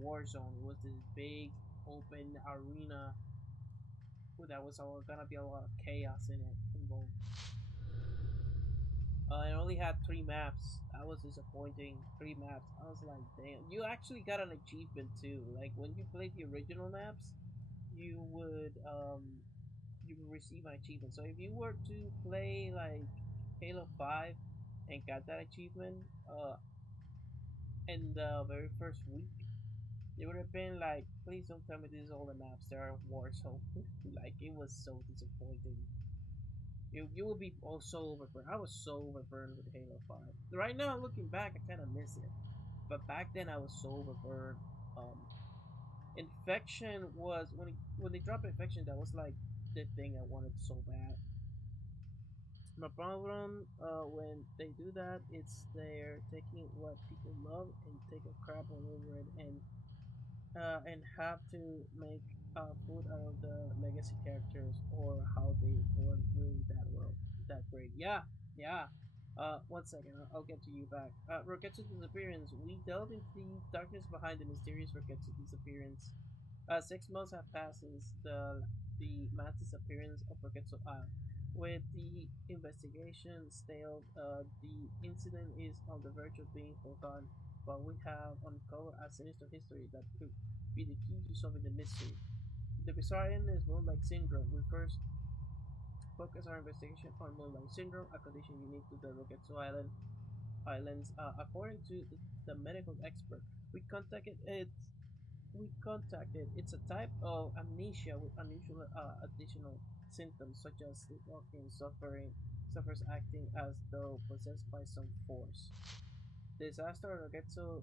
Warzone. It was this big open arena that was gonna be a lot of chaos in it involved. It only had 3 maps. That was disappointing. 3 maps. I was like, damn. You actually got an achievement too. Like when you played the original maps, you would receive an achievement. So if you were to play like Halo 5 and got that achievement in the very first week, it would have been like, please don't tell me this is all the maps. There are Warzone. Like, it was so disappointing. You will be so overburned. I was so overburned with Halo 5. Right now, looking back, I kind of miss it. But back then, I was so overburned. Um, Infection was when they dropped Infection. That was like the thing I wanted so bad. My problem when they do that, it's they're taking what people love and take a crap all over it, and have to make food out of the legacy characters, or how they weren't really that well, that great. Yeah, yeah. One second, I'll get to you back. Roketsu's disappearance. We delve into the darkness behind the mysterious Roketsu disappearance. 6 months have passed since the mass disappearance of Roketsu Isle. With the investigation stale, the incident is on the verge of being forgotten, but we have uncovered a sinister history that could be the key to solving the mystery. The bizarre illness Moonlight Syndrome. We first focus our investigation on Moonlight Syndrome, a condition unique to the Roketsu Islands. According to the medical expert, We contacted it. It's a type of amnesia with unusual additional symptoms such as sleepwalking, sufferers acting as though possessed by some force. Disaster Rogetsu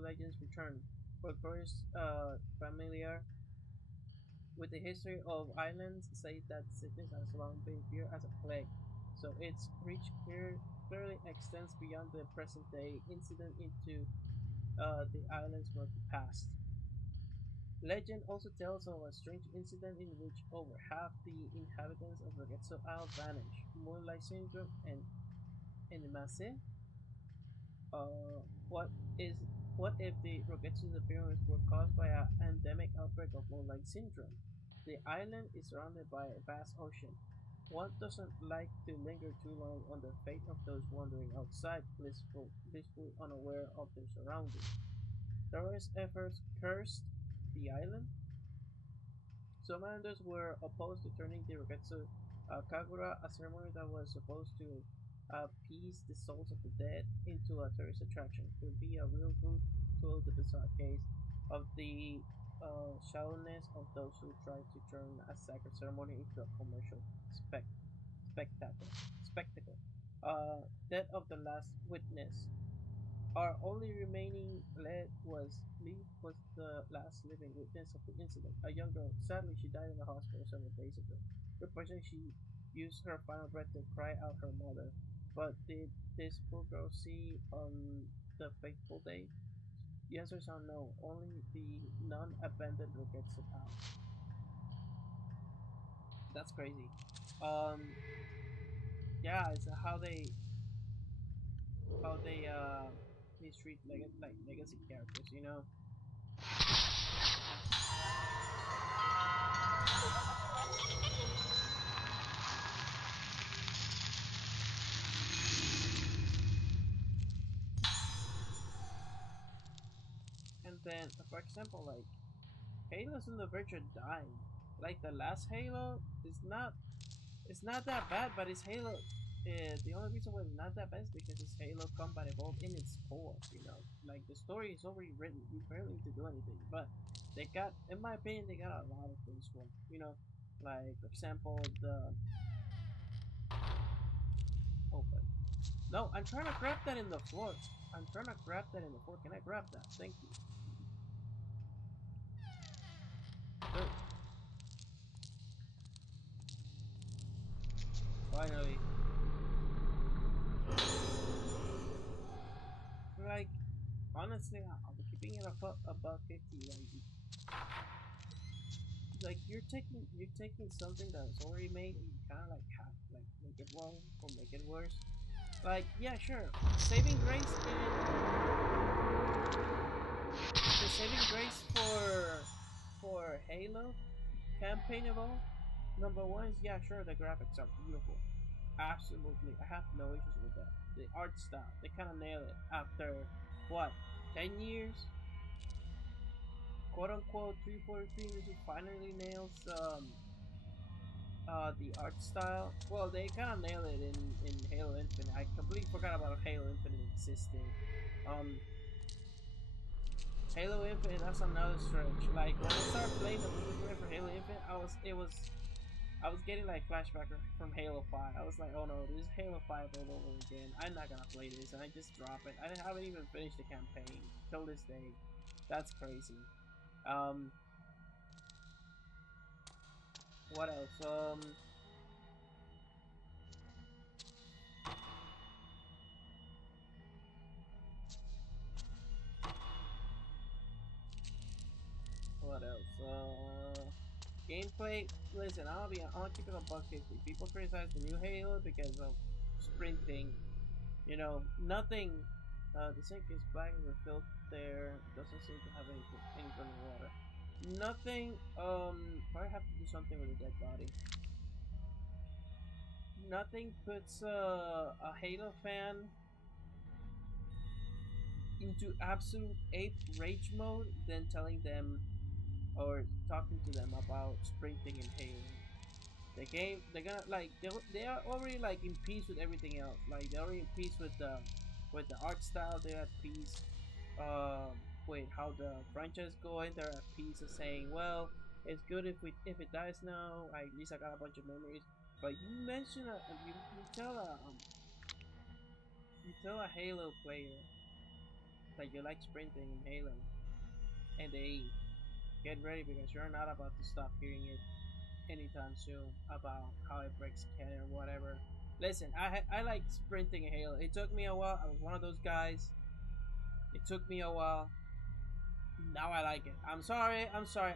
legends return. Folklorists familiar with the history of islands say that sickness has long been feared as a plague, so its reach clearly extends beyond the present day incident into the island's murky past. Legend also tells of a strange incident in which over half the inhabitants of Rogetsu Isle vanished. Moonlight Syndrome and Enimase. Uh, what is what if the Rogetsu's appearance were caused by an endemic outbreak of Moonlight Syndrome? The island is surrounded by a vast ocean. One doesn't like to linger too long on the fate of those wandering outside, blissfully unaware of their surroundings. Terrorist efforts cursed the island. Some islanders were opposed to turning the Rogetsu Kagura, a ceremony that was supposed to appease the souls of the dead, into a tourist attraction. It would be a real route to the bizarre case of the shallowness of those who try to turn a sacred ceremony into a commercial spectacle. Death of the last witness. Our only remaining lead was the last living witness of the incident, a young girl. Sadly, she died in the hospital several days ago. Reporting she used her final breath to cry out her mother. But did this poor girl see on the fateful day? The answers are no. Only the non-abandoned Rogetsu Isle. That's crazy. Yeah, it's how they treat like legacy characters, you know. And then, for example, like Halo's on the verge of dying. Like the last Halo is it's not that bad, but it's Halo. The only reason why it's not that bad is because it's Halo Combat Evolved in its core. You know, like the story is already written. You barely need to do anything. But they got, in my opinion, they got a lot of things wrong. You know, like for example, the open. No, I'm trying to grab that in the floor. I'm trying to grab that in the floor. Can I grab that? Thank you. Good. Finally. Like, honestly, I'm keeping it above 50. Like you're taking something that's already made and you kind of like have like make it wrong or make it worse. Like, yeah, sure. Saving grace the saving grace for Halo campaign of all. Number one is, yeah, sure, the graphics are beautiful. Absolutely, I have no issues with that. The art style, they kind of nail it after what, 10 years, quote unquote. 343 music finally nails the art style. Well, they kind of nail it in Halo Infinite. I completely forgot about Halo Infinite existing. Halo Infinite, that's another stretch. Like when I started playing the multiplayer for Halo Infinite, I was getting like flashback from Halo 5. I was like, oh no, this is Halo 5 all over again. I'm not gonna play this, and I just drop it. I haven't even finished the campaign till this day. That's crazy. What else? What else? Gameplay. Listen, I'll keep it on buck 50. People criticize the new Halo because of sprinting. You know, nothing. The sink is black and refilled there. Doesn't seem to have any running water. Nothing. Probably have to do something with a dead body. Nothing puts a Halo fan into absolute ape rage mode than telling them or talking to them about sprinting in Halo. The game, they're gonna like they are already like in peace with everything else. Like they're already in peace with the art style. They're at peace. with how the franchise is going. They're at peace of saying, well, it's good if it dies now. At least I got a bunch of memories. But you mention you tell a Halo player that you like sprinting in Halo, and they get ready because you're not about to stop hearing it anytime soon about how it breaks canon or whatever. Listen, I like sprinting in Halo. It took me a while. I was one of those guys. It took me a while. Now I like it. I'm sorry.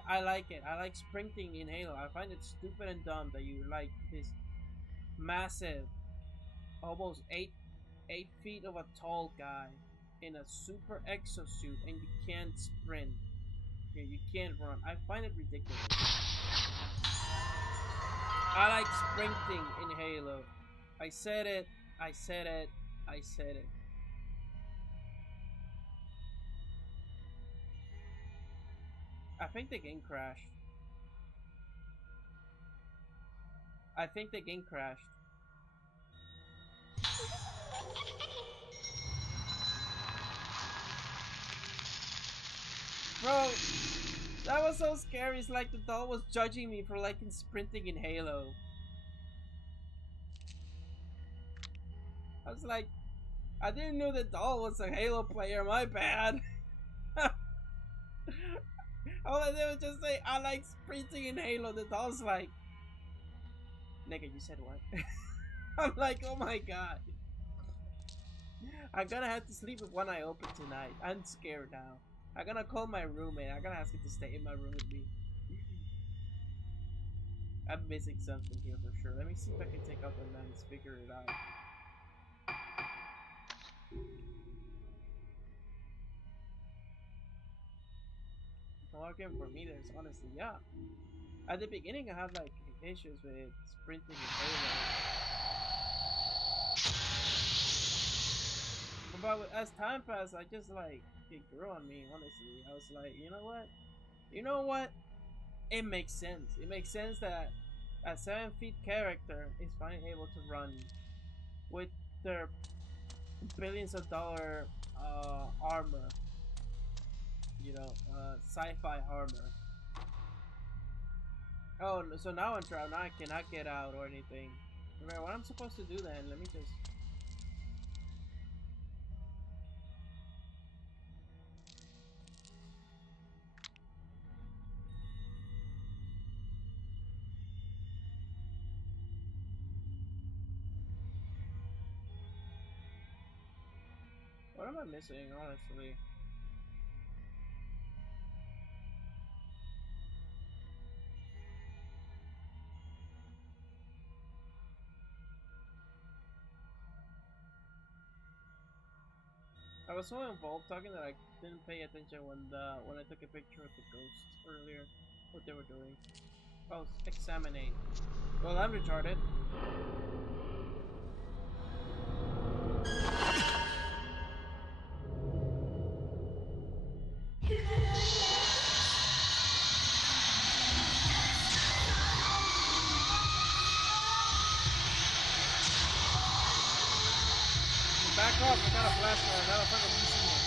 I like it. I like sprinting in Halo. I find it stupid and dumb that you like this massive, almost 8 feet of a tall guy in a super exosuit and you can't sprint. You can't run. I find it ridiculous. I like sprinting in Halo. I said it. I said it. I said it. I think the game crashed. I think the game crashed. Bro, that was so scary. It's like the doll was judging me for liking sprinting in Halo. I was like, I didn't know the doll was a Halo player. My bad. All I did was just say, I like sprinting in Halo. The doll's like, nigga, you said what? I'm like, oh my god. I'm gonna have to sleep with one eye open tonight. I'm scared now. I'm gonna call my roommate. I'm gonna ask him to stay in my room with me. I'm missing something here for sure. Let me see if I can take out the lens, figure it out. No argument for me, there's honestly, yeah. At the beginning, I had like issues with sprinting in Halo. But as time passed, I just like, it grew on me, honestly. I was like, you know what? You know what? It makes sense. It makes sense that a 7-feet character is finally able to run with their billions of dollar armor. You know, sci-fi armor. Oh, so now I'm trapped. Now I cannot get out or anything. Alright, what I'm supposed to do then? Let me just... What am I missing, honestly? I was so involved talking that I didn't pay attention when I took a picture of the ghosts earlier. What they were doing. Oh, examinate. Well, I'm retarded. Back off, I got a flashlight, now I'm fucking using it.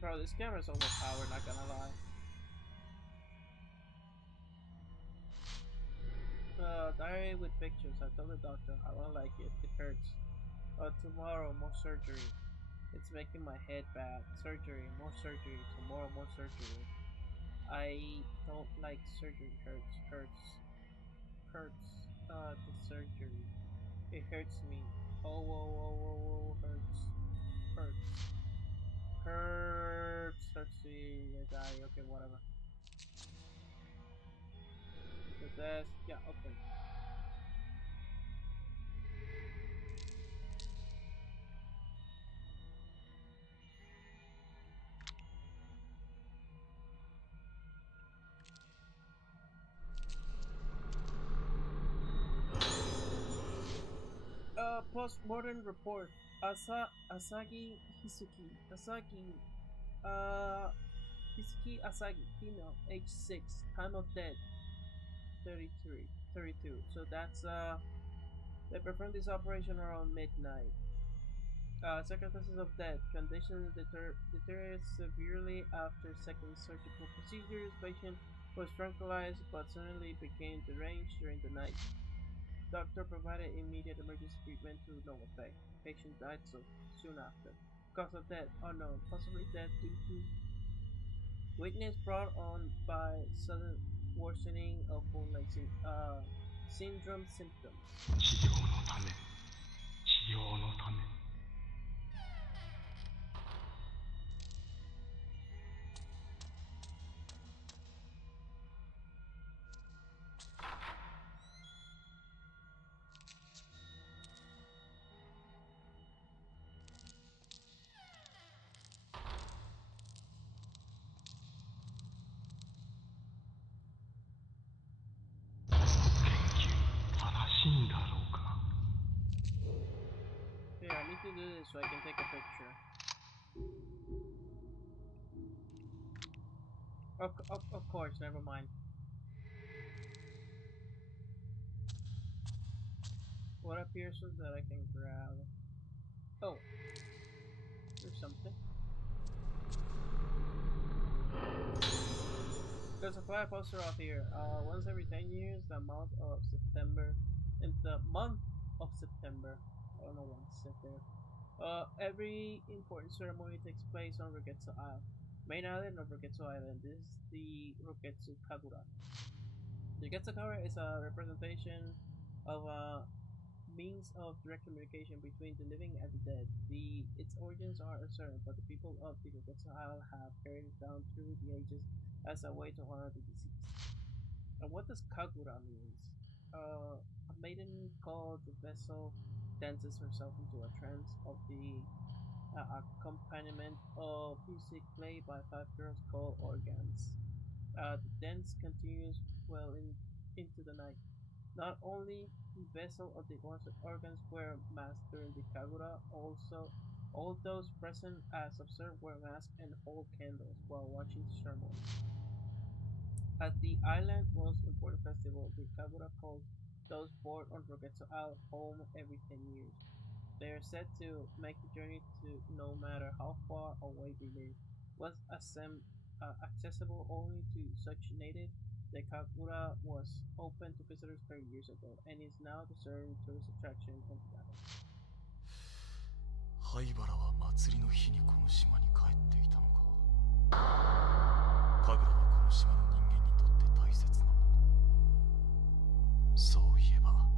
Bro, this camera's overpowered, not gonna lie. Diary with pictures. I told the doctor I don't like it. It hurts. Tomorrow, more surgery. It's making my head bad. Surgery, more surgery. Tomorrow, more surgery. I don't like surgery. Hurts. The surgery. It hurts me. Oh, whoa, whoa, whoa, whoa. Hurts me. I die. Okay, whatever. The desk. Yeah, okay. Post-mortem report. Asagi Hisuki. Hisuki Asagi, female, age 6, time of death, 33. 32. So that's they performed this operation around midnight. Circumstances of death. Conditions deteriorated severely after second surgical procedures. Patient was tranquilized but suddenly became deranged during the night. Doctor provided immediate emergency treatment to no effect. Patient died soon after. Cause of death unknown. Possibly death due to weakness brought on by sudden worsening of moonlight syndrome symptoms. 治療のため Here, I need to do this so I can take a picture. Of course, never mind. What appears so that I can grab? Oh, there's something. There's a flyer poster out here. Once every 10 years, the month of September. In the month of September. I don't know why it said there. Every important ceremony takes place on Rogetsu Isle. Main island of Rogetsu Island. This is the Rogetsu Kagura. The Rogetsu Kagura is a representation of a means of direct communication between the living and the dead. Its origins are uncertain, but the people of the Rogetsu Isle have carried it down through the ages as a way to honor the deceased. And what does Kagura means? A maiden called the vessel dances herself into a trance of the accompaniment of music played by 5 girls called organs. The dance continues well into the night. Not only the vessel of the organs were masked during the Kagura, also all those present as observed were masked and hold candles while watching the ceremony. At the island's most important festival, the Kagura calls those born on Rogetsu Isle home every 10 years. They are said to make the journey to no matter how far away they live. Was accessible only to such natives, the Kagura was open to visitors 30 years ago and is now the certain tourist attraction on the island. 灰原は祭りの日にこの島に帰っていたのか。神楽はこの島の人間にとって大切なもの。そういえば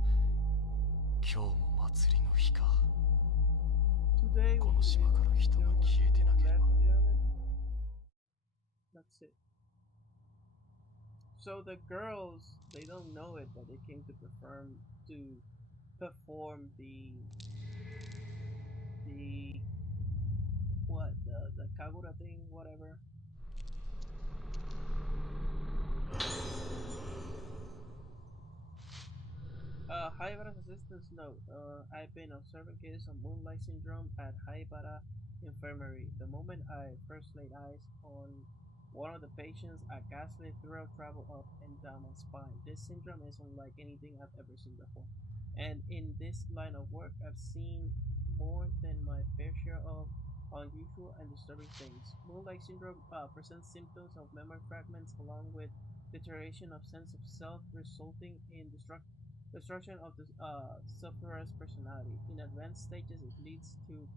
今日も祭りの日か。この島から人が消えてなければ。That's it. So the girls, they don't know it, but they came to perform the Kagura thing, whatever. Haibara's assistance note. I've been observing cases of moonlight syndrome at Haibara Infirmary. The moment I first laid eyes on one of the patients, a ghastly thrill traveled up and down my spine. This syndrome is unlike anything I've ever seen before. And in this line of work, I've seen more than my fair share of unusual and disturbing things. Moonlight syndrome presents symptoms of memory fragments along with deterioration of sense of self, resulting in destruction of the sufferer's personality. In advanced stages, it leads to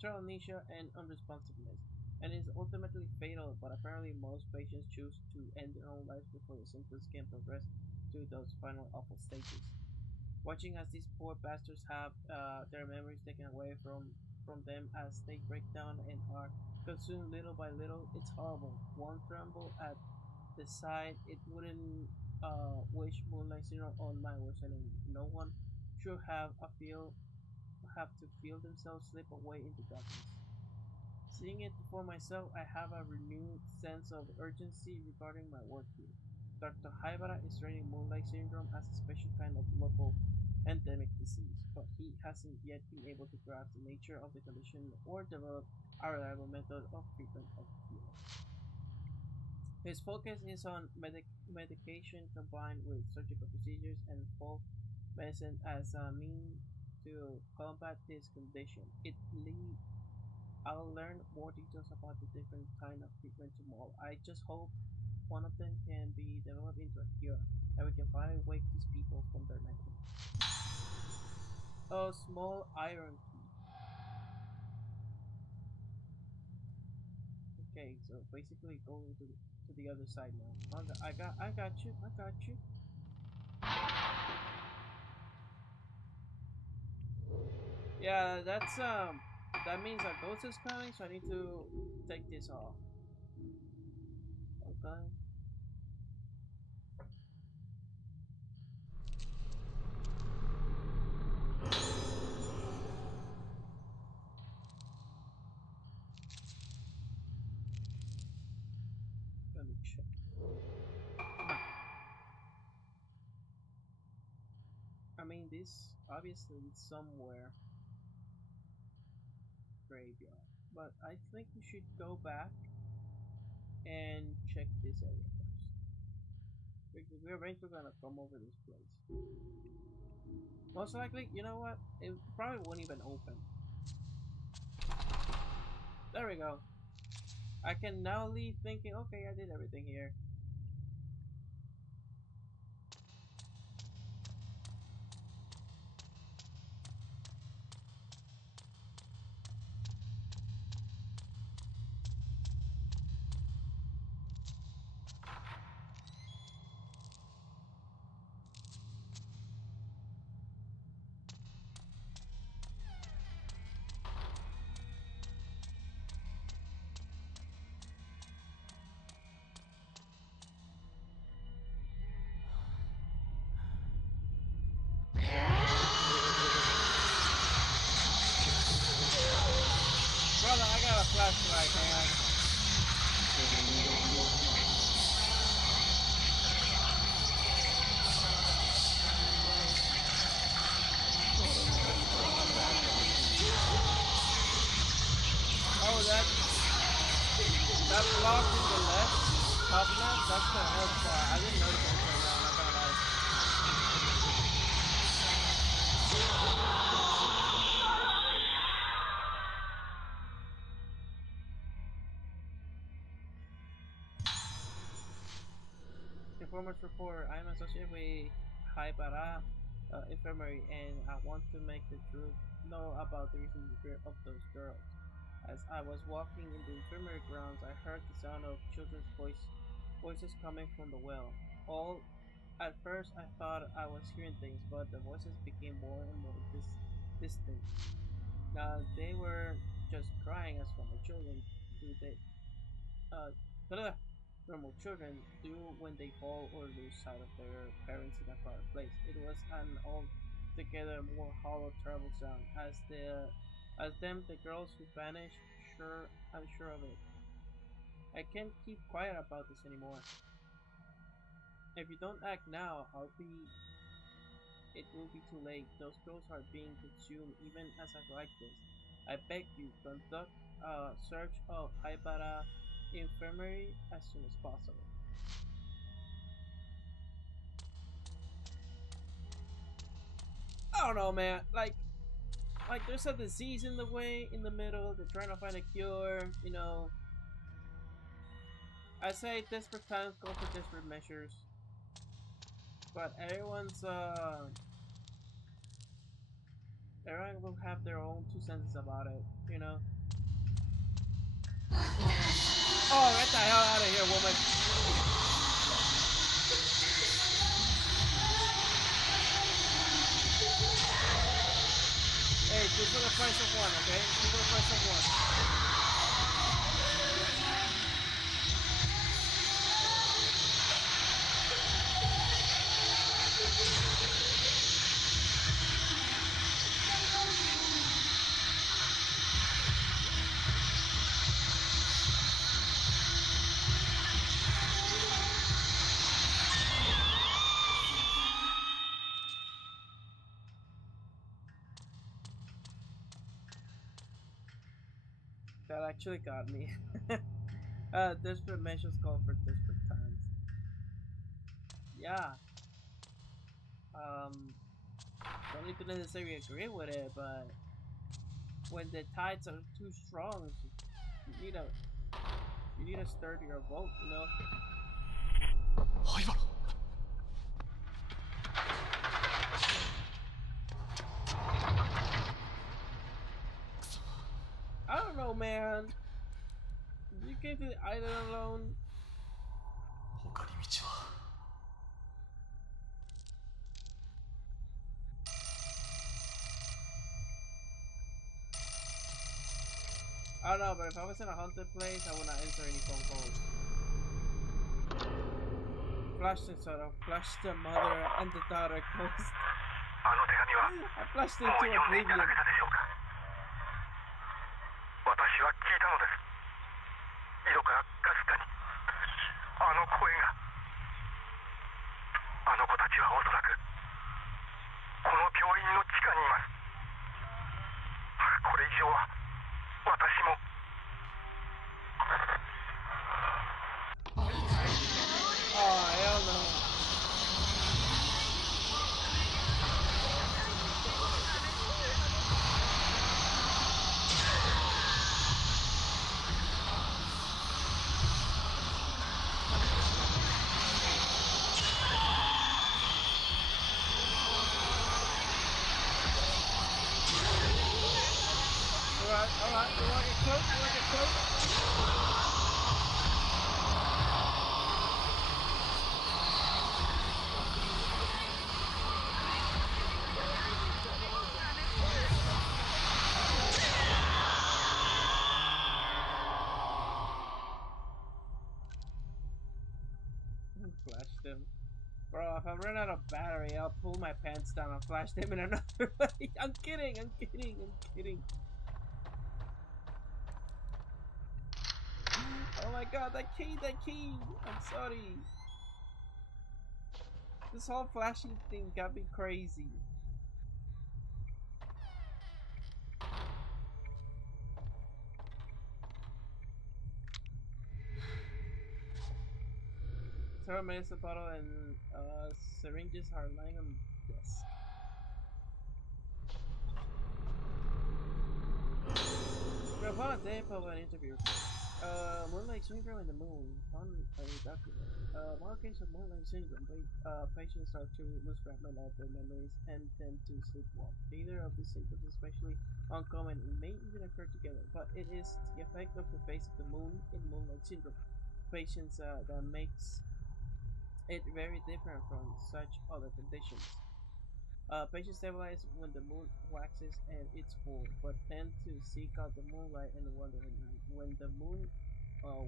total amnesia and unresponsiveness, and is ultimately fatal, but apparently most patients choose to end their own lives before the symptoms can progress to those final awful stages. Watching as these poor bastards have their memories taken away from them as they break down and are consumed little by little, it's horrible. One tremble at the sight. It wouldn't wish moonlight syndrome on my worst enemy. No one should have to feel themselves slip away into darkness. Seeing it before myself, I have a renewed sense of urgency regarding my work here. Dr. Haibara is treating moonlight syndrome as a special kind of local endemic disease, but he hasn't yet been able to grasp the nature of the condition or develop a reliable method of treatment of healing. His focus is on medication combined with surgical procedures and folk medicine as a means to combat this condition. I'll learn more details about the different kind of treatment tomorrow. I just hope one of them can be developed into a cure, and we can finally wake these people from their nightmares. A small iron key. Okay, so basically going to the other side now. I got you. I got you. Yeah, that means a ghost is coming, so I need to take this off. Okay. Let me check. I mean, this obviously is somewhere graveyard, but I think we should go back and check this area first. Because we're eventually gonna come over this place. Most likely, you know what? It probably won't even open. There we go. I can now leave thinking, okay, I did everything here. Brother, I got a flashlight, man. Oh, that block in the left, top left, that's the health bar. I didn't notice it until now, I'm not gonna lie. Informers report, I am associated with Haibara Infirmary and I want to make the truth know about the recent disappearance of those girls. As I was walking in the infirmary grounds, I heard the sound of children's voices coming from the well. At first, I thought I was hearing things, but the voices became more and more distant. They were just crying as normal children do. Uh, normal children do when they fall or lose sight of their parents in a crowded place. It was an altogether more hollow, terrible sound. As the girls who vanished, I'm sure of it. I can't keep quiet about this anymore. If you don't act now, it will be too late. Those girls are being consumed even as I write this. I beg you, conduct a search of Haibara Infirmary as soon as possible. I don't know, man. Like there's a disease in the way, in the middle. They're trying to find a cure. You know, I say desperate times call for desperate measures, but everyone will have their own 2 cents about it. You know. Oh, get the hell out of here, woman! Hey, two for the price of one, okay? Two for the price of one. That actually got me. Desperate measures call for desperate times. Yeah. Don't need to necessarily agree with it, but when the tides are too strong, you need a sturdier boat, you know. I don't know, man. You came to the island alone. I don't know, but if I was in a haunted place, I would not answer any phone calls. Flashed the mother and the daughter ghost. I flashed into oblivion. 私は聞いたのです。井戸からかすかにあの声が。あの子たちはおそらくこの病院の地下にいます。これ以上は私も。Oh, hell no. Alright, you wanna get close? Flashed him. Bro, if I run out of battery, I'll pull my pants down and flash them in another way. I'm kidding. Oh my god, that key! I'm sorry. This whole flashing thing got me crazy. Several minutes of bottle and syringes are lying on the desk. We have found a tape of an interview. Moonlight syndrome in the moon. Found a document. One case of moonlight syndrome. Patients start to lose fragments of their memories and tend to sleepwalk. Neither of these symptoms is especially uncommon and may even occur together, but it is the effect of the phase of the moon in moonlight syndrome. Patients that makes it very different from such other conditions. Patients stabilize when the moon waxes and it's full, but tend to seek out the moonlight and wonder at night. When the moon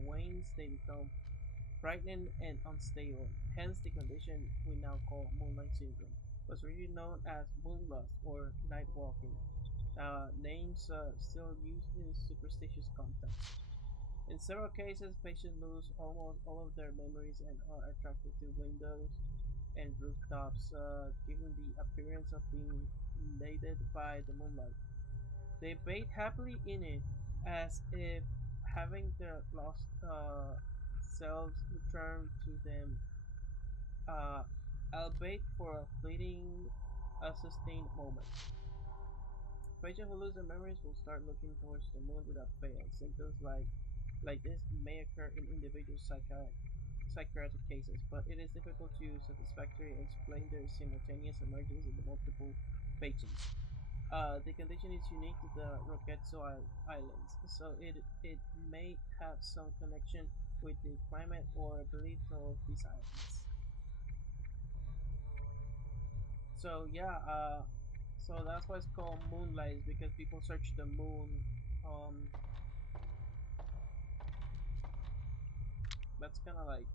wanes, they become frightened and unstable. Hence, the condition we now call moonlight syndrome was really known as moonlust or night walking. Names still used in superstitious context. In several cases, patients lose almost all of their memories and are attracted to windows and rooftops, giving the appearance of being lighted by the moonlight. They bathe happily in it, as if having their lost selves return to them, uh, albeit for a fleeting, sustained moment. Patients who lose their memories will start looking towards the moon without fail. Symptoms like this may occur in individual psychiatric cases, but it is difficult to satisfactorily explain their simultaneous emergence in the multiple patients. The condition is unique to the Roketsu Islands, so it may have some connection with the climate or beliefs of these islands. So yeah, so that's why it's called moonlight, because people search the moon. Um, that's kind of like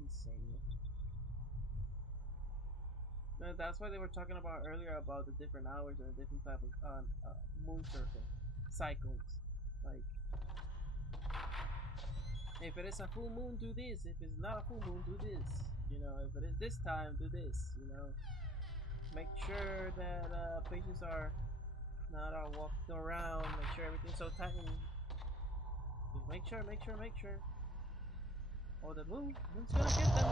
insane. No, that's why they were talking about earlier about the different hours and the different type of moon cycles. Like, if it is a full moon, do this. If it's not a full moon, do this. You know, if it is this time, do this. You know, make sure that patients are not walking around. Make sure everything's so tight. And just make sure. Oh, the moon. Moon's gonna get them.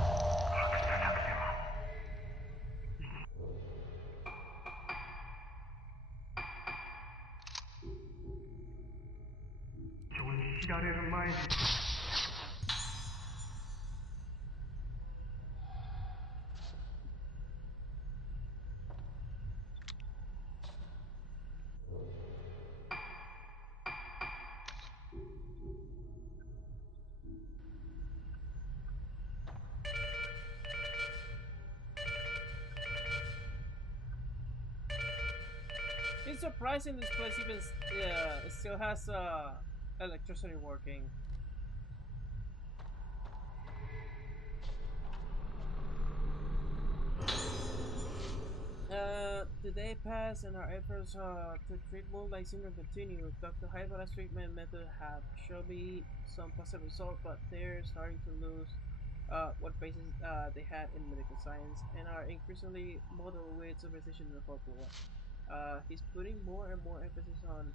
人に知られる前に It's surprising this place even it still has electricity working. The day passed and our efforts to treat moonlight syndrome continue. Dr. Haibara's treatment method have shown me some positive results, but they're starting to lose what basis they had in medical science and are increasingly muddled with superstition and folklore. He's putting more and more emphasis on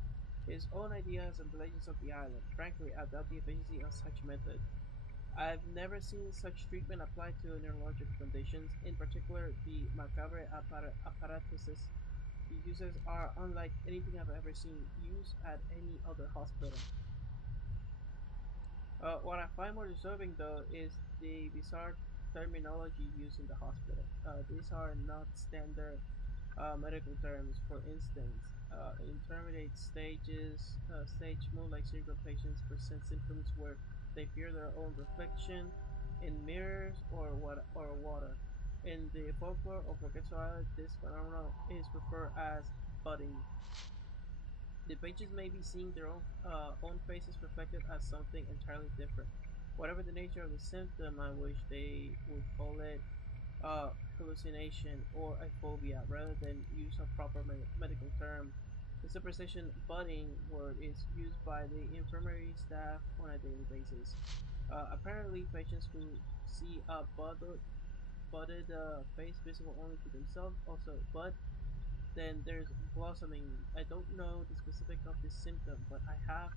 his own ideas and the legends of the island. Frankly, I doubt the efficiency of such methods. I've never seen such treatment applied to neurological conditions. In particular, the macabre apparatuses he uses are unlike anything I've ever seen used at any other hospital. What I find more disturbing, though, is the bizarre terminology used in the hospital. These are not standard medical terms. For instance, intermediate stage moonlight syndrome patients present symptoms where they fear their own reflection in mirrors or water. In the folklore of Orchestra, this phenomenon is referred as budding. The pages may be seeing their own faces reflected as something entirely different. Whatever the nature of the symptom, I wish they would call it hallucination or a phobia rather than use a proper medical term. The superstition budding word is used by the infirmary staff on a daily basis. Apparently, patients who see a budded face visible only to themselves also bud. Then there's blossoming. I don't know the specific of this symptom, but I have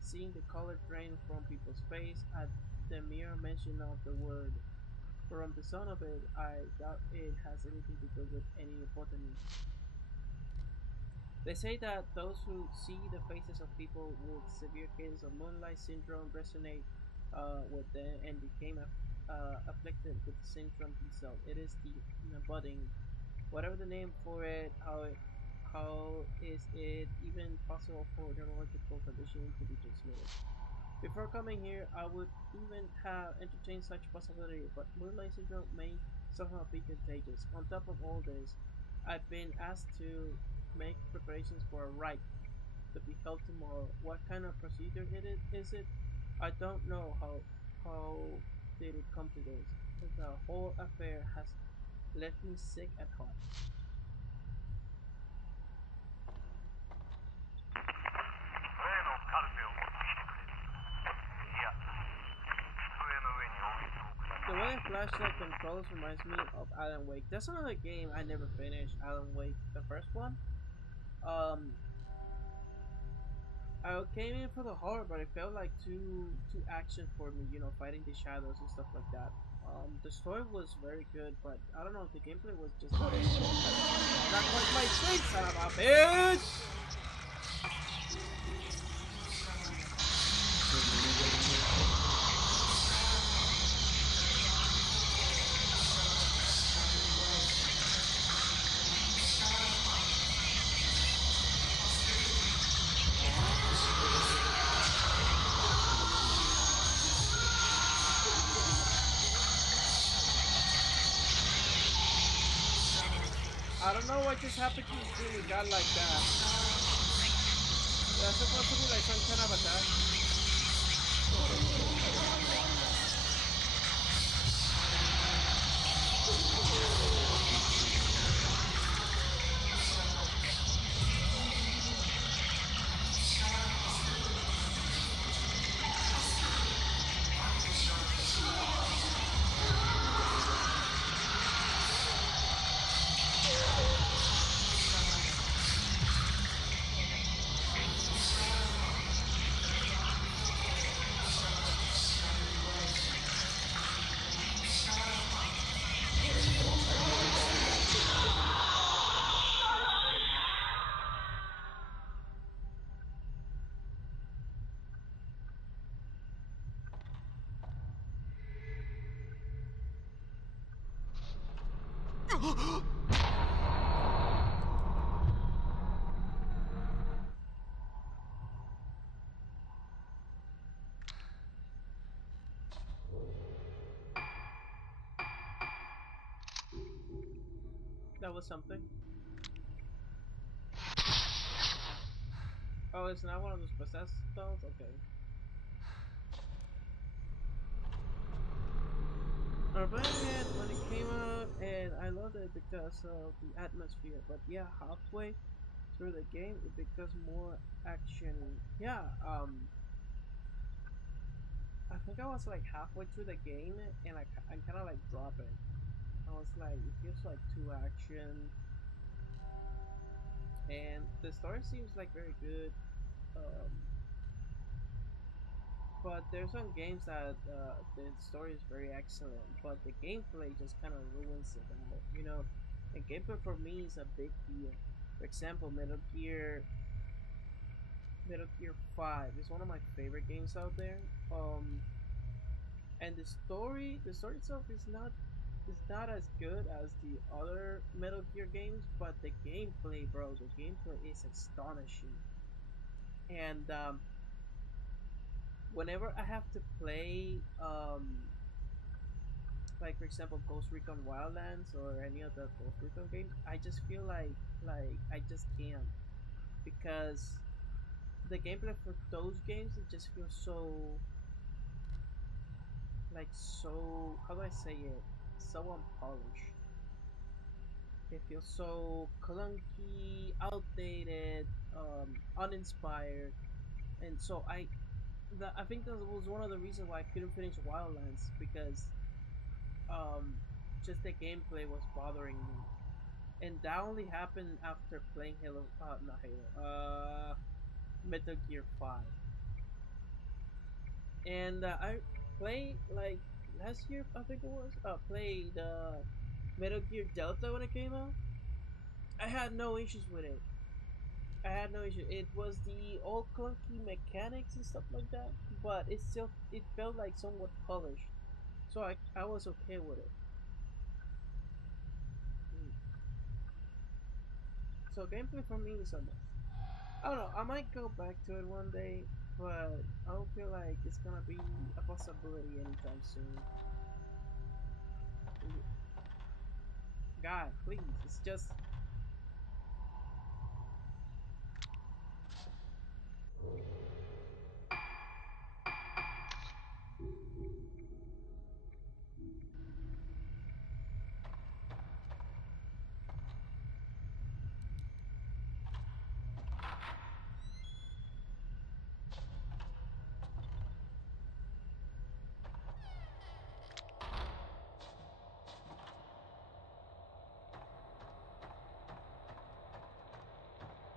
seen the color drain from people's face at the mere mention of the word. From the sound of it, I doubt it has anything to do with any botany. They say that those who see the faces of people with severe cases of moonlight syndrome resonate with them and became afflicted with the syndrome themselves. It is the budding, whatever the name for it. How is it even possible for neurological condition to be transmitted? Before coming here, I would even have entertained such possibility, but moonlight syndrome may somehow be contagious. On top of all this, I've been asked to make preparations for a rite to be held tomorrow. What kind of procedure is it? I don't know how did it come to this. The whole affair has left me sick at heart. 例のカルテを持ってきてくれ。いや、机の上に置いておく。 The way the flashlight controls reminds me of Alan Wake. That's another game I never finished. Alan Wake, the first one. I came in for the horror, but it felt like too action for me. You know, fighting the shadows and stuff like that. The story was very good, but I don't know. The gameplay was just that was my thing, son of a bitch. I don't know what just happened to this really got like that. That's supposed to be like some kind of attack. That was something. Oh, it's not one of those possessed dolls? Okay. I was playing it when it came out, and I loved it because of the atmosphere. But yeah, halfway through the game, it becomes more action. Yeah, I think I was like halfway through the game, and I kind of like drop it. I was like, it feels like too action, and the story seems like very good. Um, but there's some games that the story is very excellent, but the gameplay just kind of ruins it all, you know. And gameplay for me is a big deal. For example, Metal Gear 5 is one of my favorite games out there. And the story itself is not as good as the other Metal Gear games, but the gameplay, bro, the gameplay is astonishing. And whenever I have to play, like for example, Ghost Recon Wildlands or any of the Ghost Recon games, I just feel like I just can't, because the gameplay for those games, it just feels so, like, so, how do I say it, so unpolished. It feels so clunky, outdated, uninspired, and so I think that was one of the reasons why I couldn't finish Wildlands, because um, just the gameplay was bothering me, and that only happened after playing not Halo, Metal Gear 5, and I played like last year, I think it was. Played Metal Gear Delta when it came out. I had no issues with it. I had no issue. It was the old clunky mechanics and stuff like that, but it felt like somewhat polished, so I was okay with it. Mm. So gameplay for me is a must. I don't know. I might go back to it one day, but I don't feel like it's gonna be a possibility anytime soon. Guy, please. It's just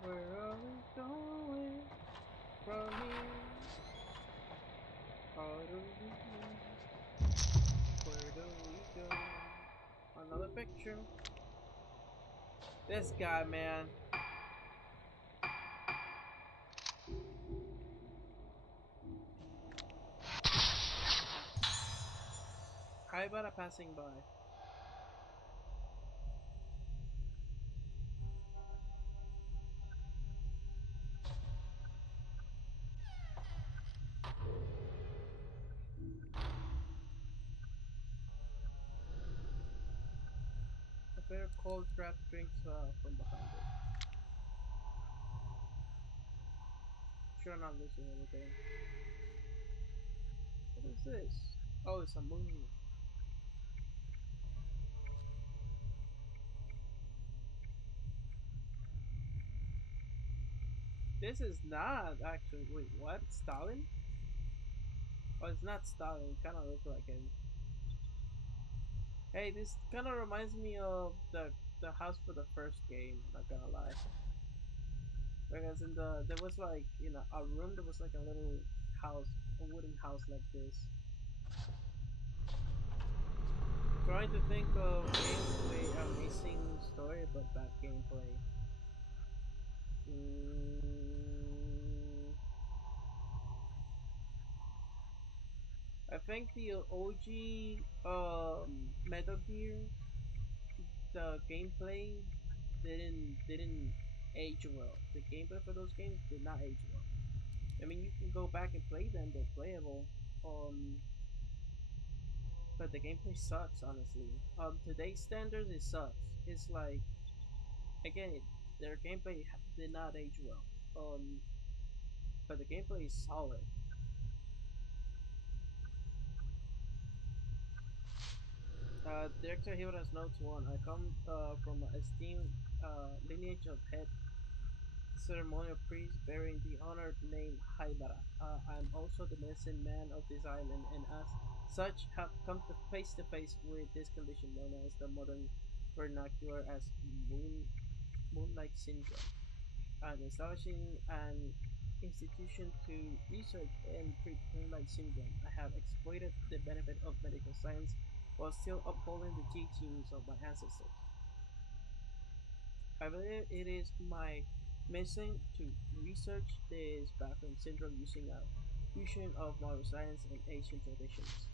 where are we going from here? How do we where do we go? Another picture. This guy, man. How about a passing by? A pair of cold draft drinks from behind it. Sure, not losing anything. What is this? Oh, it's a moon. This is not actually. Wait, what? Stalin? Oh, it's not Stalin. Kind of looks like him. Hey, this kind of reminds me of the house for the first game. Not gonna lie, because in there was like a room. There was like a little house, a wooden house like this. Trying to think of gameplay, amazing story, but bad gameplay. Mm, I think the OG Metal Gear the gameplay didn't age well. The gameplay for those games did not age well. I mean, you can go back and play them; they're playable. But the gameplay sucks, honestly. Today's standards, it sucks. It's like, again, their gameplay did not age well. But the gameplay is solid. Director Hiro's Notes 1. I come from a esteemed lineage of head ceremonial priests bearing the honored name Haibara. I'm also the medicine man of this island, and as such have come to face with this condition known as the modern vernacular as moonlight syndrome. And establishing an institution to research and treat moonlight syndrome, I have exploited the benefit of medical science while still upholding the teachings of my ancestors. I believe it is my mission to research this background syndrome using a fusion of modern science and ancient traditions.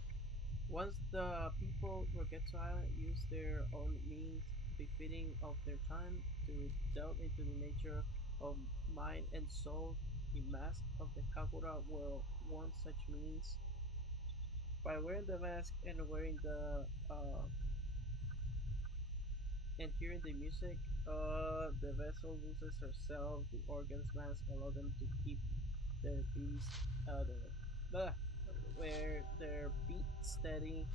Once the people were get silent, use their own means befitting of their time to delve into the nature of mind and soul, the mask of the Kagura were one such means. By wearing the mask and wearing the and hearing the music, the vessel loses herself. The organs mask allow them to keep their beast, where their beat steady.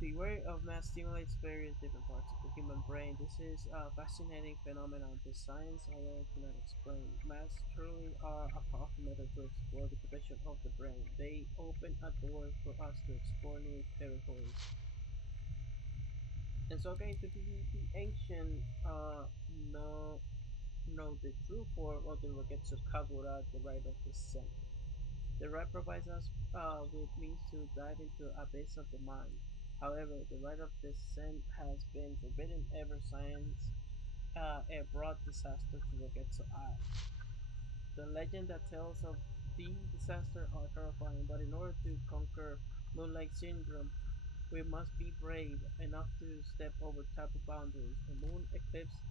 The way of mass stimulates various different parts of the human brain. This is a fascinating phenomenon that science alone cannot explain. Mass truly are a powerful method to explore the potential of the brain. They open a door for us to explore new territories. And so going to the ancient know the true form of the Rogetsu Kagura, the right of descent. The right provides us with means to dive into the abyss of the mind. However, the right of descent has been forbidden ever since it brought disaster to Rogetsu Isle. The legend that tells of the disaster are terrifying, but in order to conquer Moonlight Syndrome, we must be brave enough to step over type of boundaries. The moon eclipses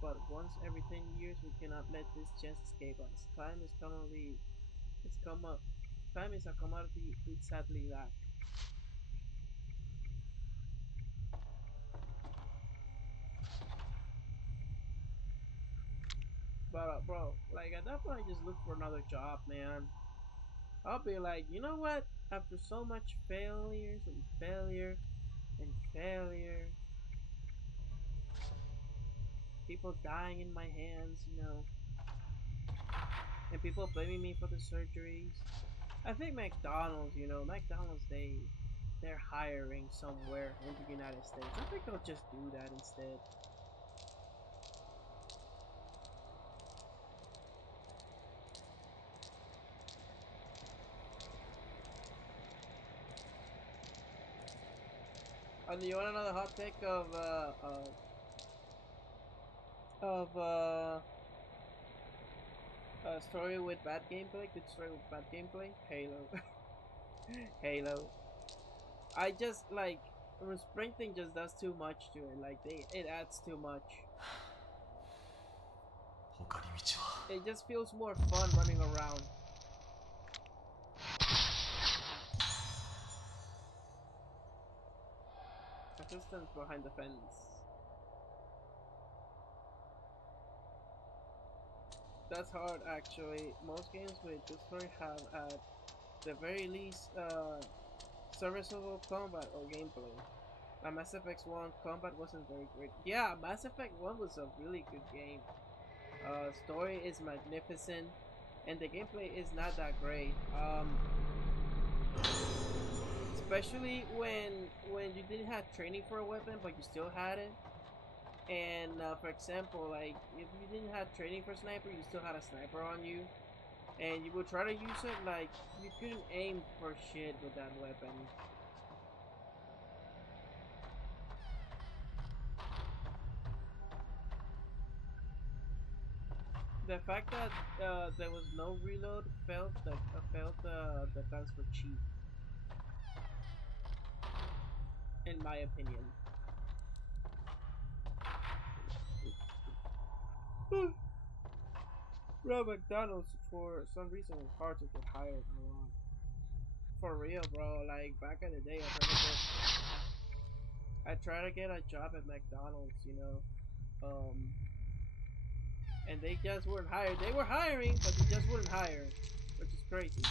but once every 10 years. We cannot let this chance escape us. Time is a commodity we sadly lack. But bro, like at that point, I just look for another job, man. I'll be like, you know what? After so much failures and failure and failure, people dying in my hands, and people blaming me for the surgeries. I think McDonald's, they're hiring somewhere in the United States. I think they'll just do that instead. And you want another hot take of a story with bad gameplay? Good story with bad gameplay? Halo. Halo. I just like sprinting just does too much to it. Like it adds too much. It just feels more fun running around. Assistance behind the fence. That's hard actually. Most games with good story have at the very least serviceable combat or gameplay. Mass Effect 1 combat wasn't very great. Yeah, Mass Effect 1 was a really good game. Story is magnificent, and the gameplay is not that great. Especially when you didn't have training for a weapon, but you still had it. And for example, like if you didn't have training for sniper, you still had a sniper on you, and you would try to use it, like you couldn't aim for shit with that weapon. The fact that there was no reload felt the guns were cheap, in my opinion. Bro, McDonald's for some reason it's hard to get hired around. For real, bro. Like back in the day, I tried to get a job at McDonald's, you know, and they just weren't hired. They were hiring, but they just wouldn't hire, which is crazy.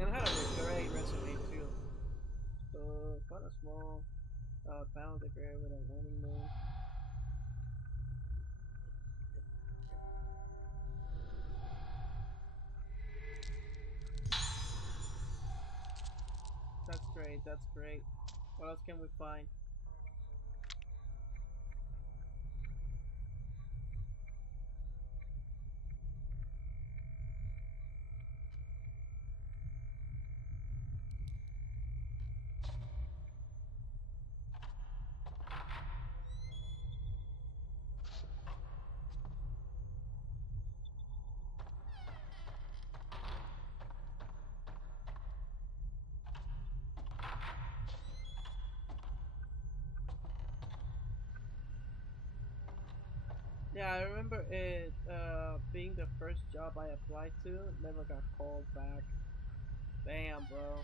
And I had a great resume too. Kind of small, pound degree with a running man. That's great, that's great. What else can we find? Yeah, I remember it being the first job I applied to, never got called back. Damn, bro.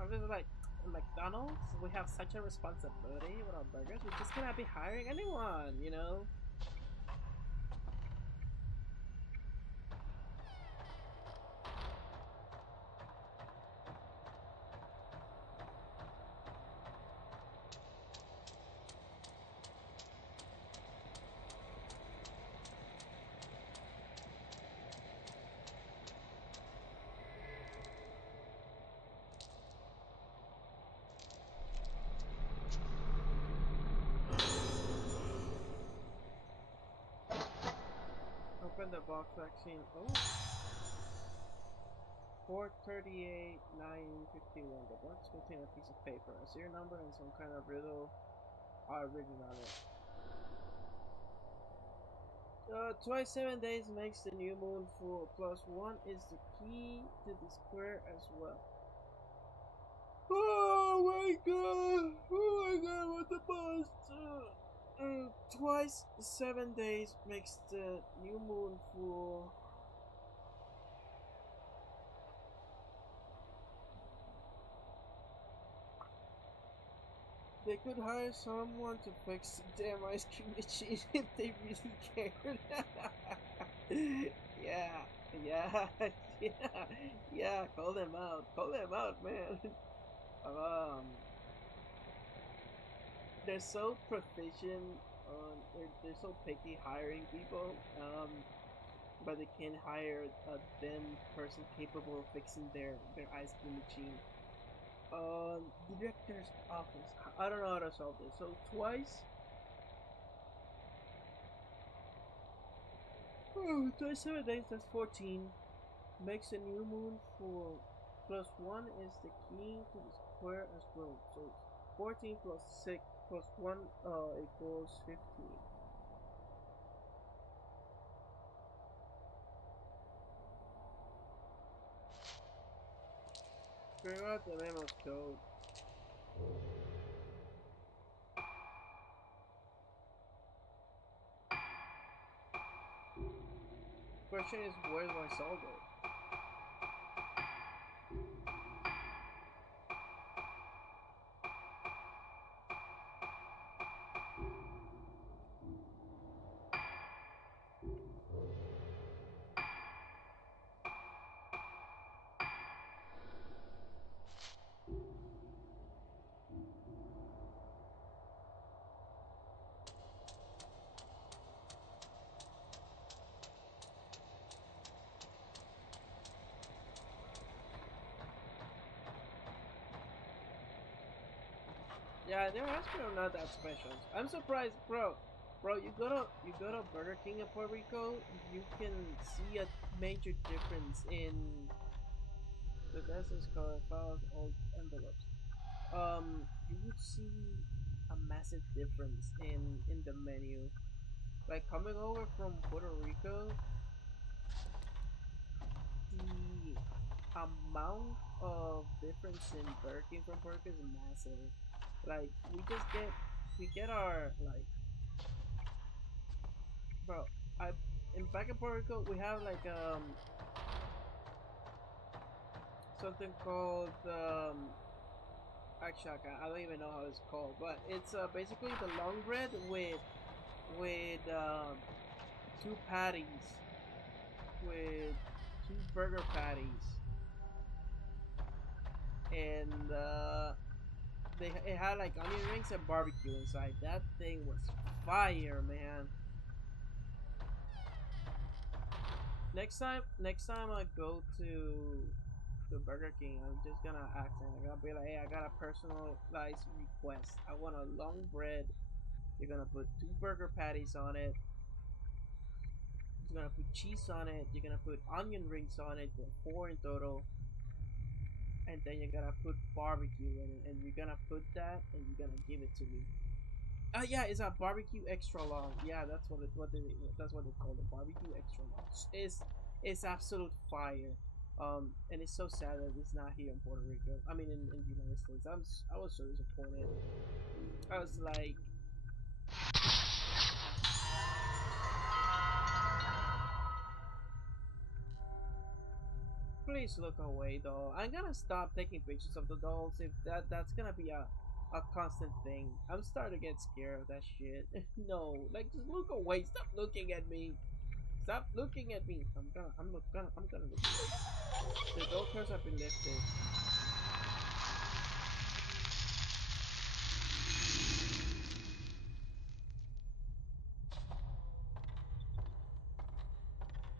I was like, McDonald's, we have such a responsibility with our burgers. We just cannot be hiring anyone, you know? Open the box vaccine. Oh. 438 951. The box contains a piece of paper, a serial number, and some kind of riddle written on it. Twice 7 days makes the new moon full. Plus 1 is the key to the square as well. Oh my god! Oh my god, what the boss? Twice 7 days makes the new moon full. They could hire someone to fix the damn ice cream machine if they really cared. Yeah, yeah, yeah, call them out, man. Um, they're so proficient on, they're so picky hiring people, but they can't hire a them person capable of fixing their ice cream machine. Director's office. I don't know how to solve this. So twice. Oh, twice 7 days. That's 14. Makes a new moon full. Plus 1 is the key to the square as well. So 14 plus 6 plus 1 equals 15. Figure out the memo's code. Question is, where do I solve it? Yeah, their ice cream are not that special. I'm surprised, bro. Bro, you go to Burger King in Puerto Rico, you can see a major difference in the business card files old envelopes. You would see a massive difference in the menu. Like coming over from Puerto Rico, the amount of difference in Burger King from Puerto Rico is massive. Like we get our like, bro. I in back in Puerto Rico we have like something called actually I don't even know how it's called, but it's basically the long bread with 2 patties, with 2 burger patties, and it had like onion rings and barbecue inside. That thing was fire, man. Next time I go to Burger King, I'm just gonna ask them. I'm gonna be like, hey, I got a personalized request. I want a long bread. You're gonna put 2 burger patties on it. You're gonna put cheese on it. You're gonna put onion rings on it. 4 in total. And then you're gonna put barbecue in it. And you're gonna put that, and you're gonna give it to me. Yeah, it's a barbecue extra long. Yeah, that's that's what they call it. Barbecue extra long. It's absolute fire. And it's so sad that it's not here in Puerto Rico. I mean, in the United States. I was so disappointed. I was like, please look away, doll. I'm gonna stop taking pictures of the dolls if that's gonna be a constant thing. I'm starting to get scared of that shit. No, like just look away. Stop looking at me. Stop looking at me. I'm gonna look away. The door curse have been lifted.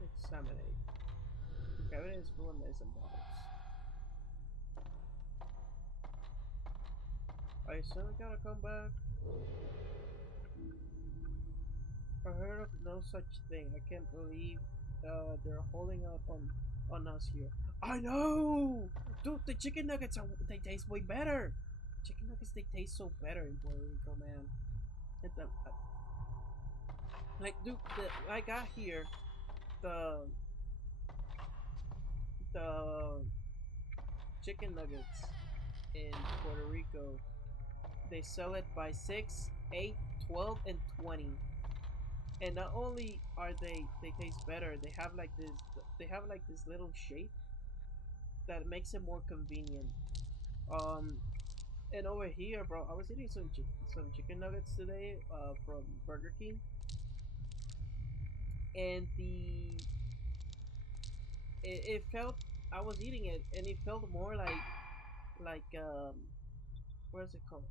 Examine. Cabinet is full of medicine bottles. I still gotta come back. I heard of no such thing. I can't believe they're holding out on us here. I know, dude. The chicken nuggets they taste way better. Chicken nuggets they taste so better in Puerto Rico, man. And like, dude, I got here the the chicken nuggets in Puerto Rico. They sell it by 6, 8, 12, and 20. And not only are they taste better, they have like this little shape that makes it more convenient. Um, and over here, bro, I was eating some chicken nuggets today, from Burger King, and it felt, I was eating it, and it felt more like what is it called?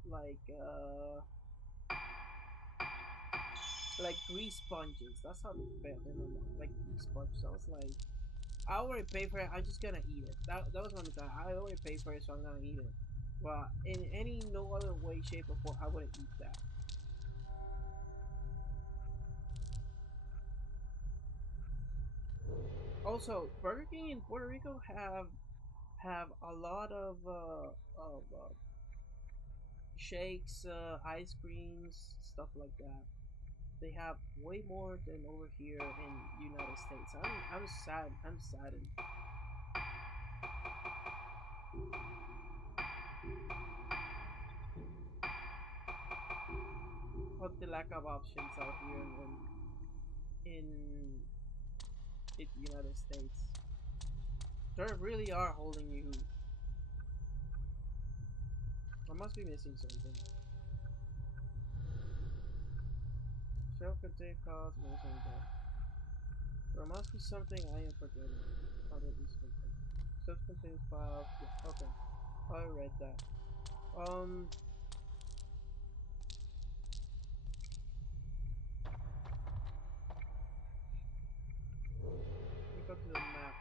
Like grease sponges. That's how it felt in my mouth, like grease sponges. I was like, I already paid for it. I'm just gonna eat it. That was one time. I already paid for it, so I'm gonna eat it. But in any no other way, shape, or form, I wouldn't eat that. Also, Burger King in Puerto Rico have a lot of shakes, ice creams, stuff like that. They have way more than over here in United States. I'm sad. I'm saddened of the lack of options out here in the United States. They really are holding you. I must be missing something. Self-contained cause, medicine gun. There must be something I am forgetting. Other something. Self-contained file. Yeah, okay. I read that. We go to the map.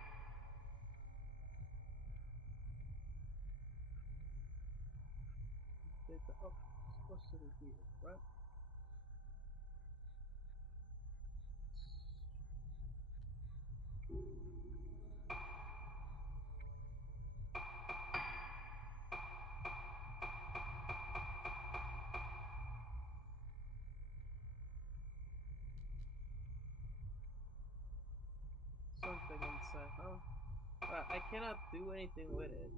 Oh, it's supposed to be here, right? Something inside, huh? but I cannot do anything with it.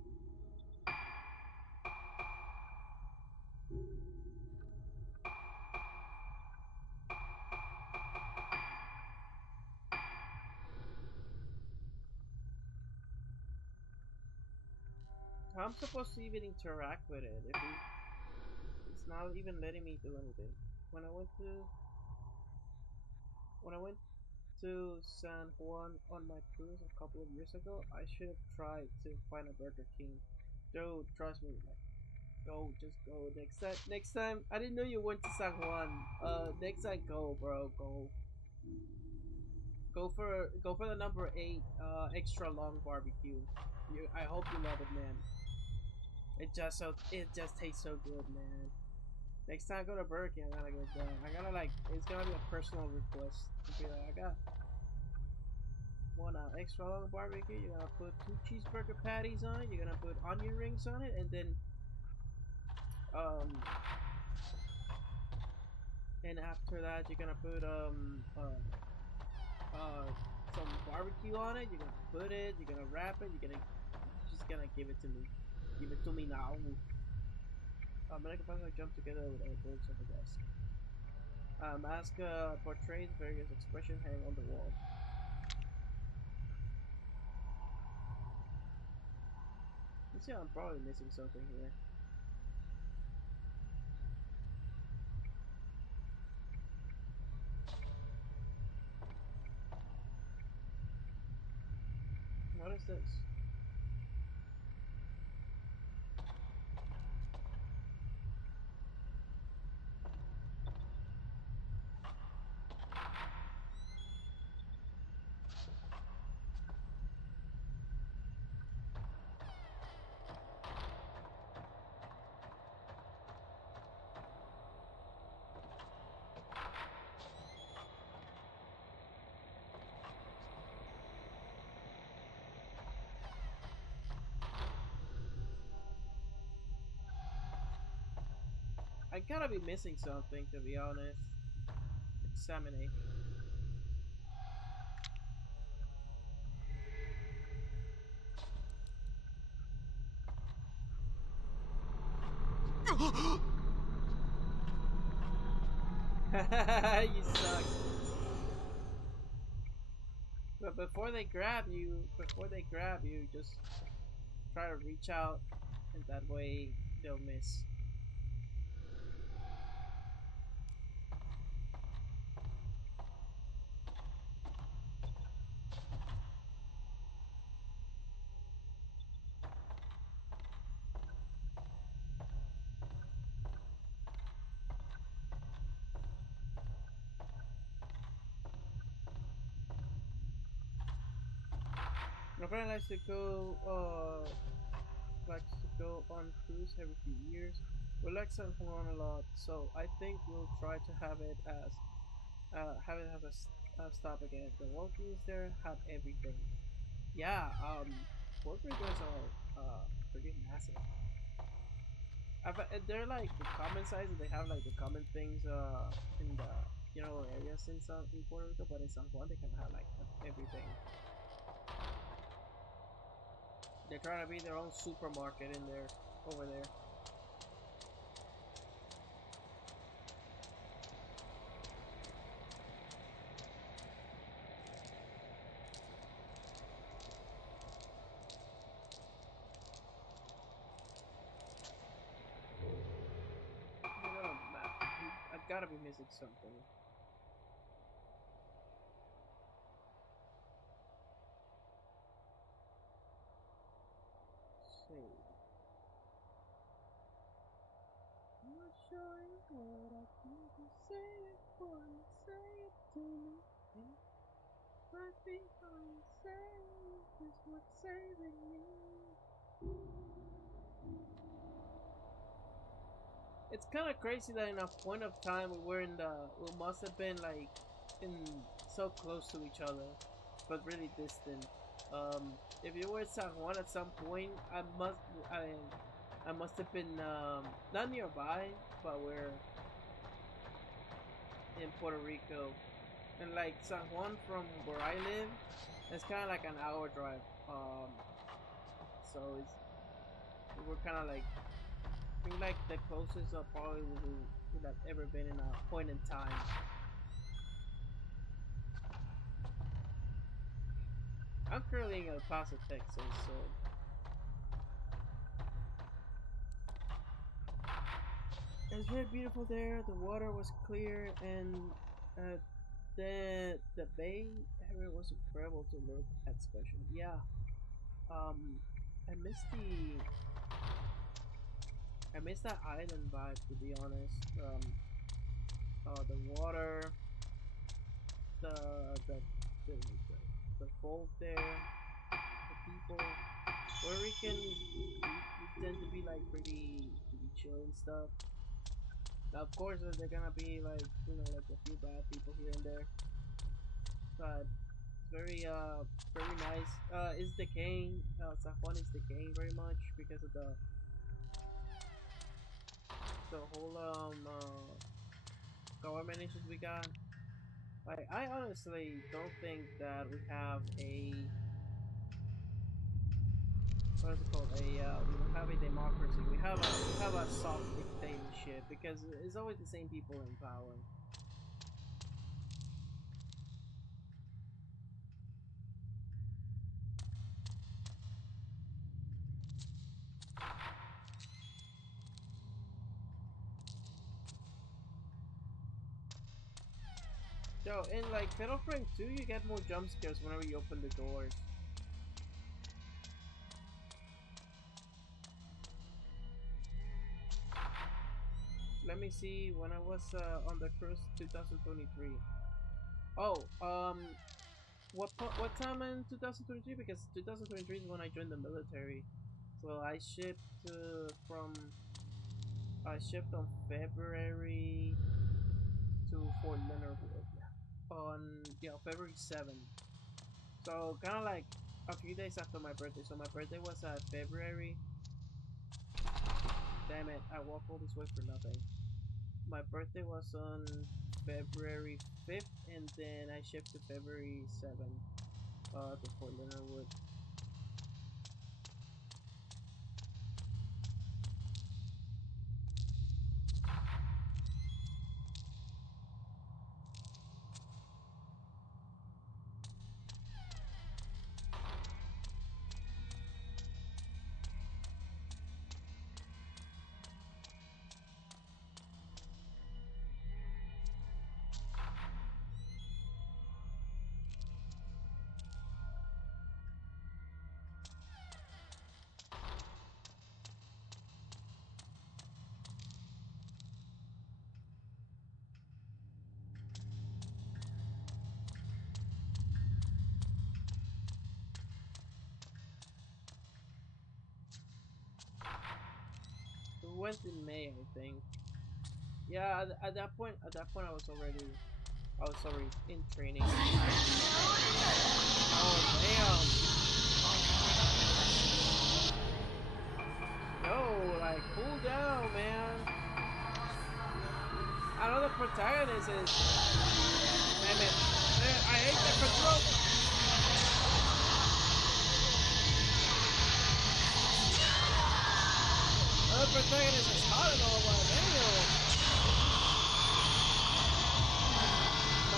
How am I supposed to even interact with it if it's not even letting me do anything? When I went to San Juan on my cruise a couple of years ago, I should have tried to find a Burger King. Dude, trust me, like, go, just go. Next time, I didn't know you went to San Juan. Next time, go, bro, go. Go for the number 8, extra long barbecue. I hope you love it, man. It just tastes so good, man. Next time I go to Burger King, I gotta get that. I gotta like, it's gonna be a personal request to be like, I got one extra long barbecue. You're gonna put 2 cheeseburger patties on it. You're gonna put onion rings on it, and then and after that, you're gonna put some barbecue on it. You're gonna put it. You're gonna wrap it. You're just gonna give it to me. Give it to me now. Make a puzzle jump together with elbows on the desk. Mask portrays various expressions hang on the wall. You see, I'm probably missing something here. What is this? I gotta be missing something, to be honest. Examine. You suck. But before they grab you, just try to reach out, and that way they'll miss. My friend likes to go on cruise every few years. We like San Juan a lot, so I think we'll try to have it as a stop again. The walkings there have everything. Yeah, Puerto Ricos are pretty massive. They're like the common size, and they have like the common things in the general areas in Puerto Rico, but in San Juan they can have like everything. They're trying to be their own supermarket in there, over there. I've gotta be missing something. Save. I'm not sure what I can to say it for you, say it to me. I think all you say is what's saving me. It's kind of crazy that in a point of time we must have been like in so close to each other, but really distant. If you were in San Juan at some point, I must have been not nearby, but we're in Puerto Rico, and like San Juan from where I live, it's kind of like an hour drive. Um, so we're kind of like, I think like the closest probably would have ever been in a point in time. I'm currently in El Paso, Texas, so it was very beautiful there. The water was clear, and the bay area was incredible to look at. Especially, yeah. I missed that island vibe, to be honest. The water, the the the, the, the folk there, the people. Puerto Ricans we tend to be like pretty chill and stuff. Now, of course, they're gonna be like, you know, like a few bad people here and there, but it's very nice. It's decaying. San Juan is decaying very much because of the whole government issues we got. Like, I honestly don't think that we have a, what is it called? We don't have a democracy. We have a soft dictatorship because it's always the same people in power. So in like Fatal Frame 2, you get more jump scares whenever you open the doors. Let me see when I was on the cruise 2023. Oh, what time in 2023? Because 2023 is when I joined the military. So I shipped on February to Fort Leonard Wood. Yeah. On February 7th. So kind of like a few days after my birthday. So my birthday was February. Damn it! I walked all this way for nothing. My birthday was on February 5th, and then I shipped to February 7th to Fort Leonard Wood. We went in May, I think. Yeah, at that point, I was already in training. Oh damn! No, like cool down, man. I know the protagonist is. Damn it! I hate the control. The protagonist is hot and all, but damn.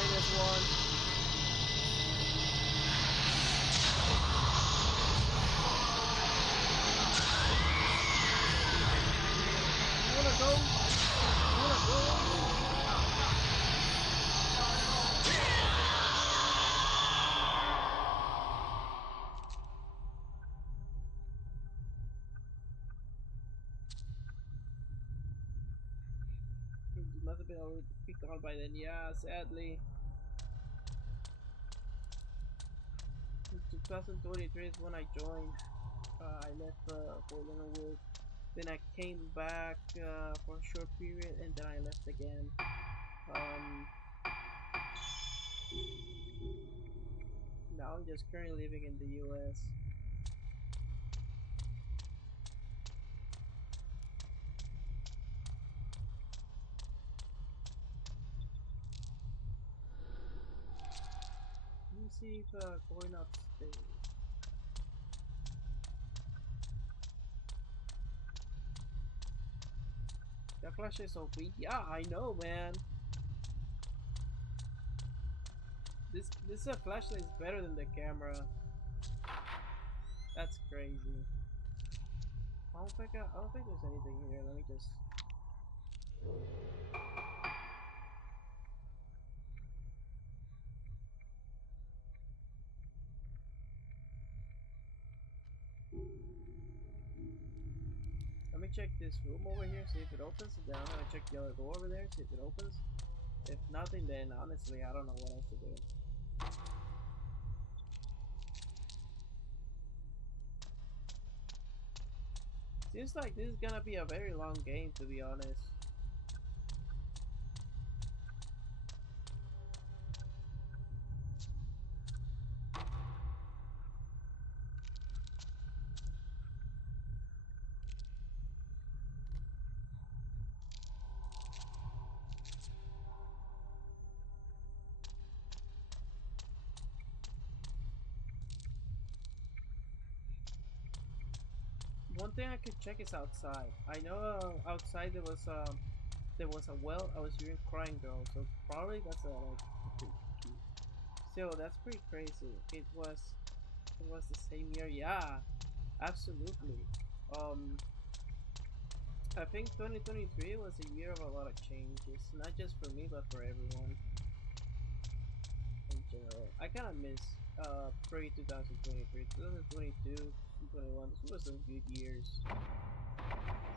-1. You wanna go? You wanna go? You must have been already gone by then. Yeah, sadly. 2023 is when I joined. I left for Linwood. Then I came back for a short period, and then I left again. Now I'm just currently living in the U.S. Let me see if going upstairs. The flashlight's OP. Yeah, I know, man. This flashlight is better than the camera. That's crazy. I don't think there's anything here. Let me just. Let me check this room over here, see if it opens. Then I'm gonna check the other door over there, see if it opens. If nothing, then honestly, I don't know what else to do. Seems like this is gonna be a very long game, to be honest. One thing I could check is outside. I know outside there was a well. I was hearing crying girls, so probably that's a like. So that's pretty crazy. It was the same year. Yeah, absolutely. Um, I think 2023 was a year of a lot of changes, not just for me but for everyone in general. I kind of miss pre 2023, 2022, 2021. This was some good years.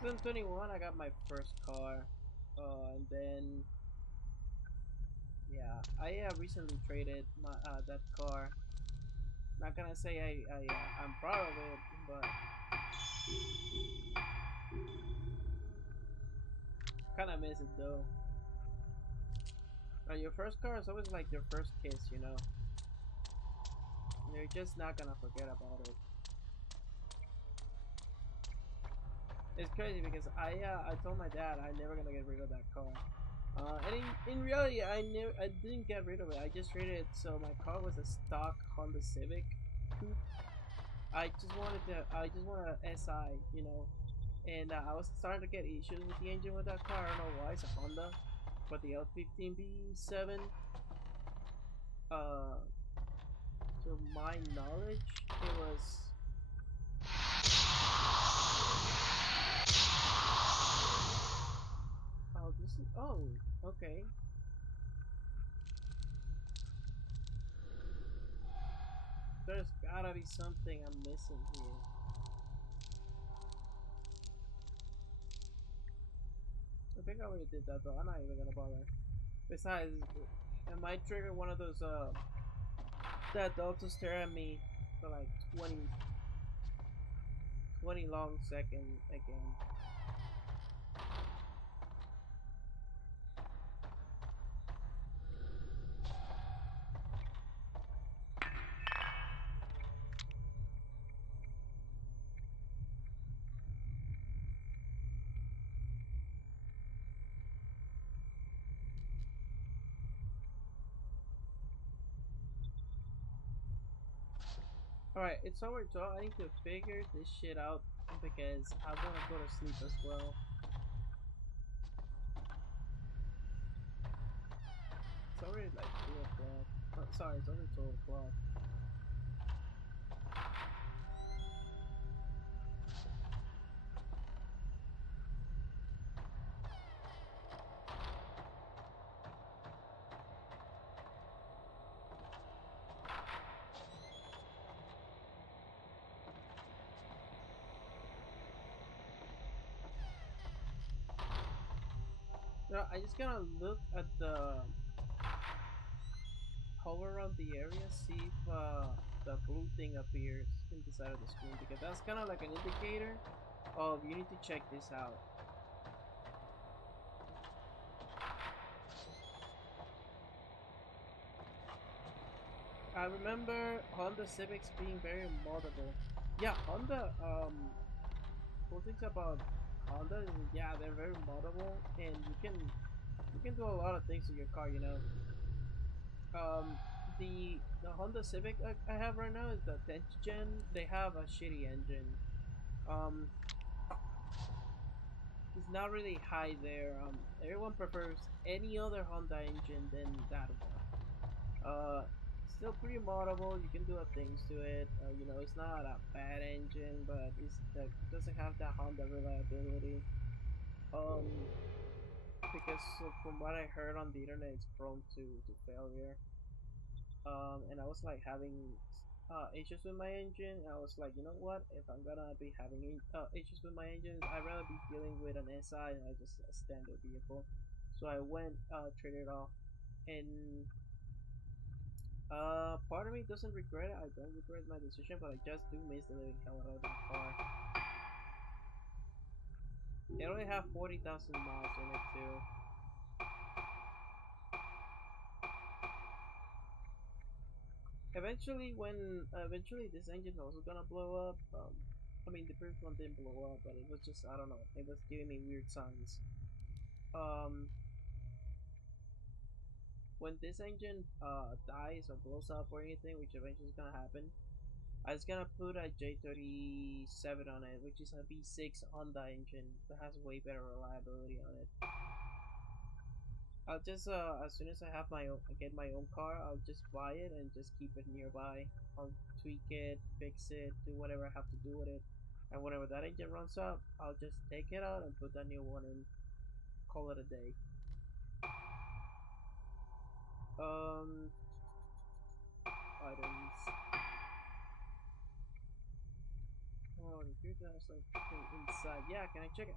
2021, I got my first car, and then yeah, I recently traded my that car. Not gonna say I'm proud of it, but kind of miss it though. Your first car is always like your first kiss, you know. You're just not gonna forget about it. It's crazy because I told my dad I'm never gonna get rid of that car. And in reality, I didn't get rid of it. I just traded it so my car was a stock Honda Civic coupe. I just wanted a SI, you know. And I was starting to get issues with the engine with that car. I don't know why. It's a Honda, but the L15B7. To my knowledge, it was. Oh, this is. Oh, okay. There's gotta be something I'm missing here. I think I already did that though. I'm not even gonna bother. Besides, it might trigger one of those that dog to stare at me for like 20 long seconds again. Alright, it's over 12. I need to figure this shit out because I want to go to sleep as well. It's already like 2 o'clock. Oh, sorry, it's already 12 o'clock. No, I just gotta look at the hover around the area, see if the blue thing appears in the side of the screen because that's kind of like an indicator of you need to check this out. I remember Honda Civics being very moddable. Yeah, Honda, cool things about Honda is, yeah, they're very moddable and you can do a lot of things to your car, you know. The Honda Civic I have right now is the 10th gen. They have a shitty engine. Um, it's not really high there. Everyone prefers any other Honda engine than that one. Still pretty moddable. You can do things to it. You know, it's not a bad engine, but it doesn't have that Honda reliability. Because from what I heard on the internet, it's prone to failure. And I was like having issues with my engine. I was like, you know what? If I'm gonna be having issues with my engines, I'd rather be dealing with an SI and just a standard vehicle. So I went traded off, and part of me doesn't regret it. I don't regret my decision, but I just do miss the living hell out of that car. It only have 40,000 miles on it too. Eventually this engine's also gonna blow up. I mean the previous one didn't blow up, but it was just, I don't know, it was giving me weird signs. Um, when this engine dies or blows up or anything, which eventually is gonna happen, I was gonna put a J37 on it, which is a V6 Honda engine that has way better reliability on it. I'll just as soon as I have my own, I get my own car, I'll just buy it and just keep it nearby. I'll tweak it, fix it, do whatever I have to do with it, and whenever that engine runs out, I'll just take it out and put that new one in. Call it a day. Items. Oh, the computer has something inside. Yeah, can I check it?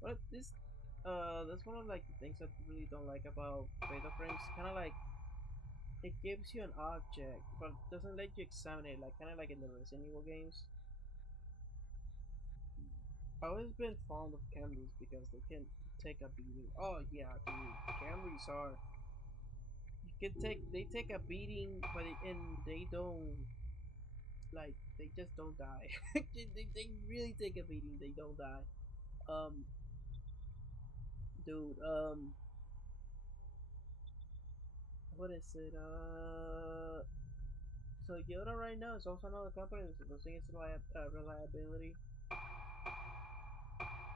What this? That's one of like the things I really don't like about Fatal Frames. Kind of like it gives you an object, but doesn't let you examine it, like kind of like in the Resident Evil games. I've always been fond of Camrys because they can take a beating. Oh yeah, dude, Camrys are. They take a beating, but and they don't, like, they just don't die. They really take a beating. They don't die. Um, dude. What is it? So Yoda right now is also another company that's losing its reliability.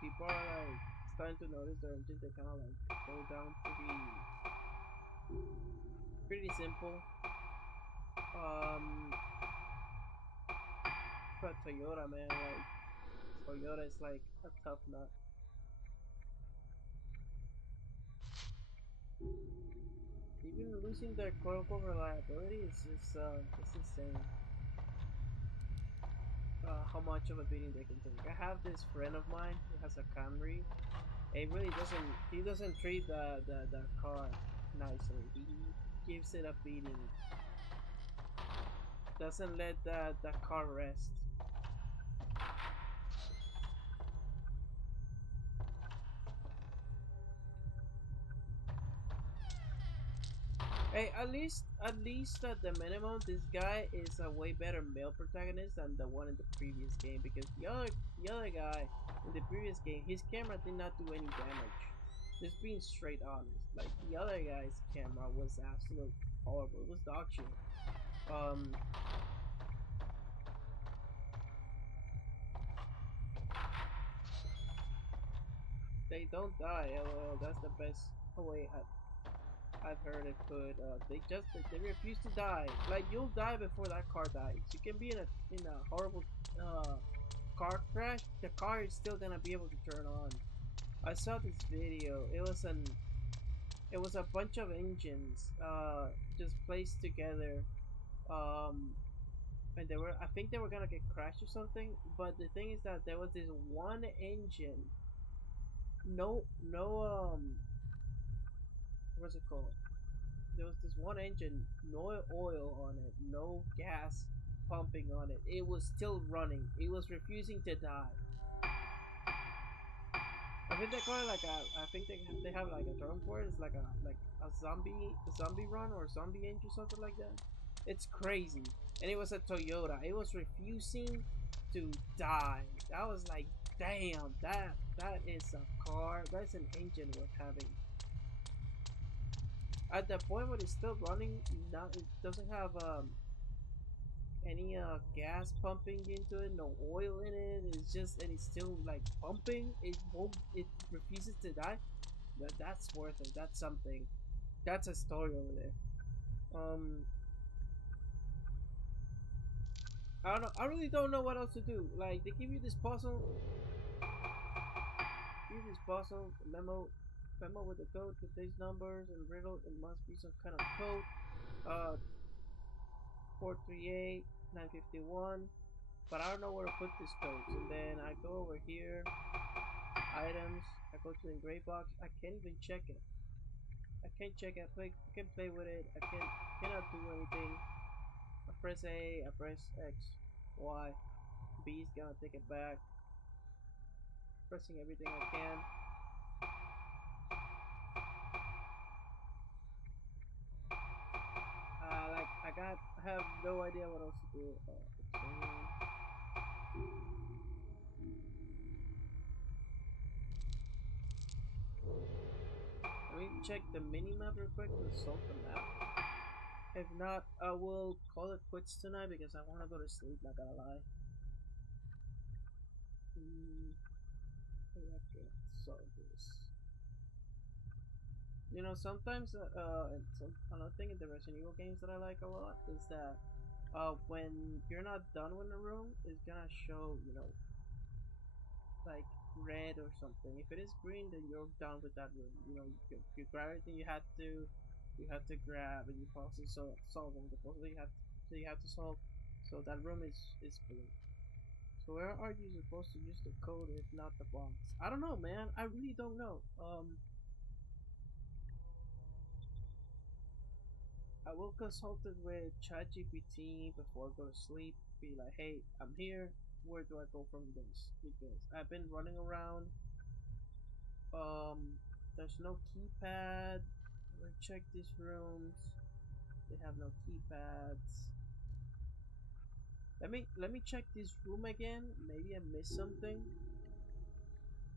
People are like starting to notice their engines. They kind of like go down pretty simple. But Toyota, man, like Toyota is like a tough nut. Even losing their quote unquote reliability is it's insane. How much of a beating they can take. I have this friend of mine who has a Camry. It really doesn't. He doesn't treat the car nicely. He gives it a beating. Doesn't let the car rest. Hey, at least at the minimum, this guy is a way better male protagonist than the one in the previous game, because the other guy in the previous game, his camera did not do any damage. Just being straight honest, like the other guy's camera was absolute horrible. It was dog shit. Um, they don't die. LOL. That's the best way I've heard it put. They refuse to die. Like, you'll die before that car dies. You can be in a horrible car crash. The car is still gonna be able to turn on. I saw this video. It was a bunch of engines just placed together. Um, and they were, I think they were gonna get crashed or something. But the thing is that there was this one engine. No, what's it called? There was this one engine, no oil on it, no gas pumping on it. It was still running. It was refusing to die. I think they call it like a. I think they have like a term for it. It's like a zombie run or zombie engine, something like that. It's crazy. And it was a Toyota. It was refusing to die. I was like, damn, that is a car. That's an engine worth having. At the point when it's still running, now it doesn't have any gas pumping into it, no oil in it. It's just, and it's still like pumping. It won't. It refuses to die. That's worth it. That's something. That's a story over there. I don't know. I really don't know what else to do. Like, they give you this puzzle. Give you this puzzle, memo with the code with these numbers and riddle. It must be some kind of code. 438 951. But I don't know where to put these codes. And then I go over here, items. I go to the engraved box. I can't even check it. I can't check it. I can play with it. Cannot do anything. I press A. I press X, Y. B is gonna take it back. Pressing everything I can. Like I have no idea what else to do. Let me check the mini-map real quick to solve the map. If not, I will call it quits tonight because I want to go to sleep, not gonna lie. I have to solve this. You know, sometimes, another thing in the Resident Evil games that I like a lot is that when you're not done with a room, it's gonna show, you know, like red or something. If it is green, then you're done with that room. You know, you grab everything you have to grab, and you process solving the puzzle you have to solve. So that room is blue. So where are you supposed to use the code if not the box? I don't know, man. I really don't know. I will consult it with ChatGPT before I go to sleep. Be like, hey, I'm here. Where do I go from this? Because I've been running around. There's no keypad. Let me check these rooms. They have no keypads. Let me check this room again. Maybe I missed something.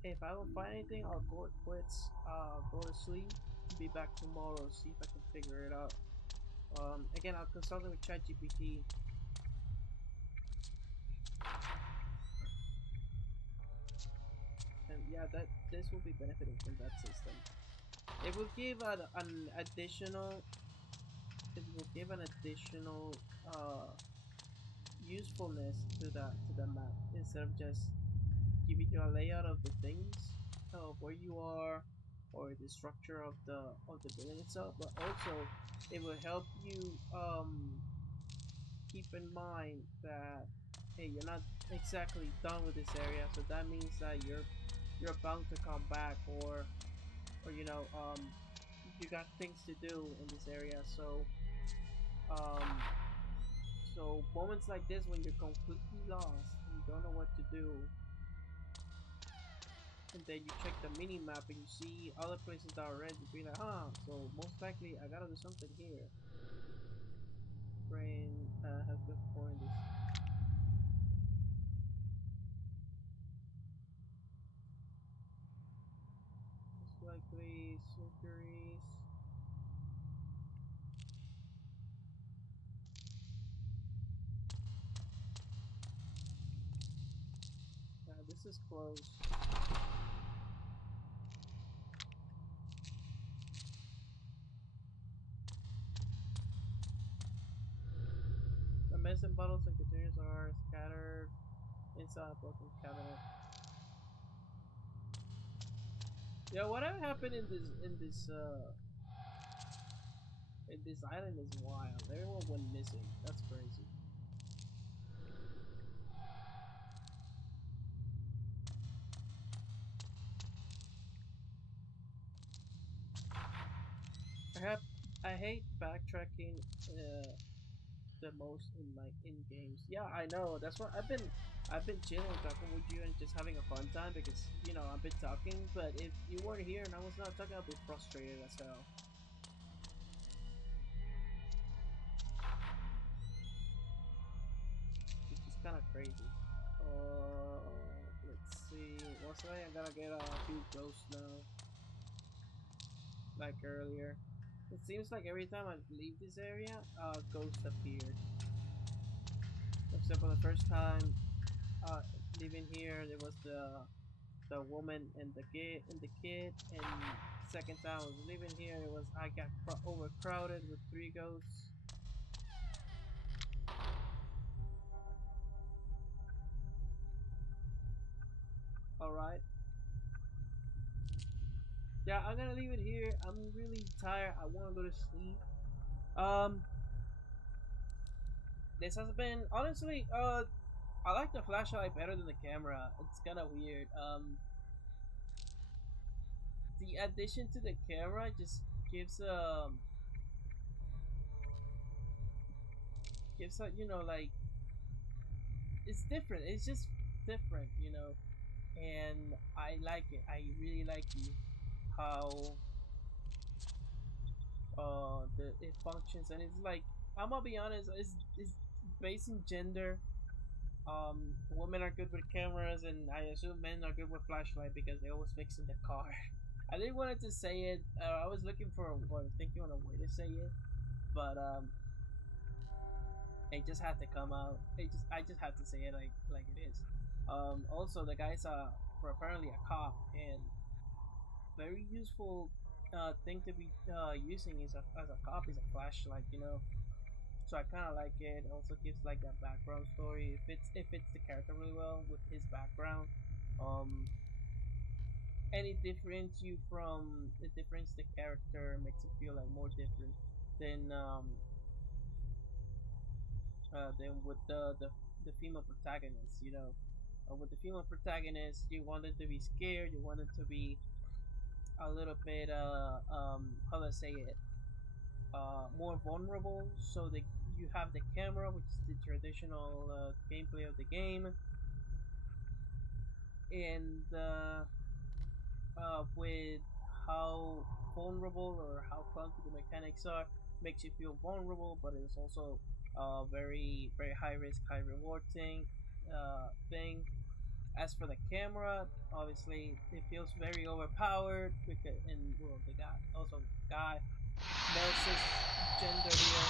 If I don't find anything, I'll go it quits. Go to sleep. Be back tomorrow. See if I can figure it out. Again, I'll consult it with ChatGPT. And yeah, this will be benefiting from that system. It will give an additional. It will give an additional usefulness to the map instead of just giving you a layout of the things, of where you are, or the structure of the building itself. But also, it will help you keep in mind that, hey, you're not exactly done with this area, so that means that you're bound to come back, or you know, you got things to do in this area. Um, so moments like this when you're completely lost and you don't know what to do, and then you check the mini map and you see other places that are red, you be like, huh? So most likely I gotta do something here. Brain has good point. Most likely surgeries. Yeah, this is close. The medicine bottles and containers are scattered inside a broken cabinet. Yeah, whatever happened in this island is wild. Everyone went missing. That's crazy. I hate backtracking the most in like in games. Yeah, I know. That's why I've been chilling, talking with you, and just having a fun time because you know I've been talking. But if you weren't here and I was not talking, I'd be frustrated as hell. Which is kind of crazy. Let's see. What's I gotta get a few ghosts now, like earlier. It seems like every time I leave this area, a ghost appears. example, the first time living here, there was the woman and the kid, and second time I was living here, it was I got overcrowded with 3 ghosts. All right. Yeah, I'm gonna leave it here. I'm really tired. I want to go to sleep. Um, this has been honestly. I like the flashlight better than the camera. It's kind of weird. The addition to the camera just gives gives a, you know, like, it's different. It's just different, you know. And I like it. I really like how it functions, and it's like, I'm gonna be honest, it's based in gender. Women are good with cameras, and I assume men are good with flashlight because they always fix in the car. I didn't wanted to say it. I was looking for or thinking on a way to say it, but it just had to come out. I just had to say it like it is. Also, the guy's for apparently a cop, and very useful thing to be using is as a cop is a flashlight, you know. So I kind of like it. Also gives like a background story. It fits the character really well with his background. Um, and it differentiates you from it differentiates the character, makes it feel like more different than with the female protagonist. You know, with the female protagonist, you wanted to be scared. You wanted to be a little bit how do I say it, more vulnerable. So that you have the camera, which is the traditional gameplay of the game, and with how vulnerable or how clunky the mechanics are, makes you feel vulnerable, but it's also very high risk, high reward thing. As for the camera, obviously it feels very overpowered because, and well, the guy also guy versus gender here.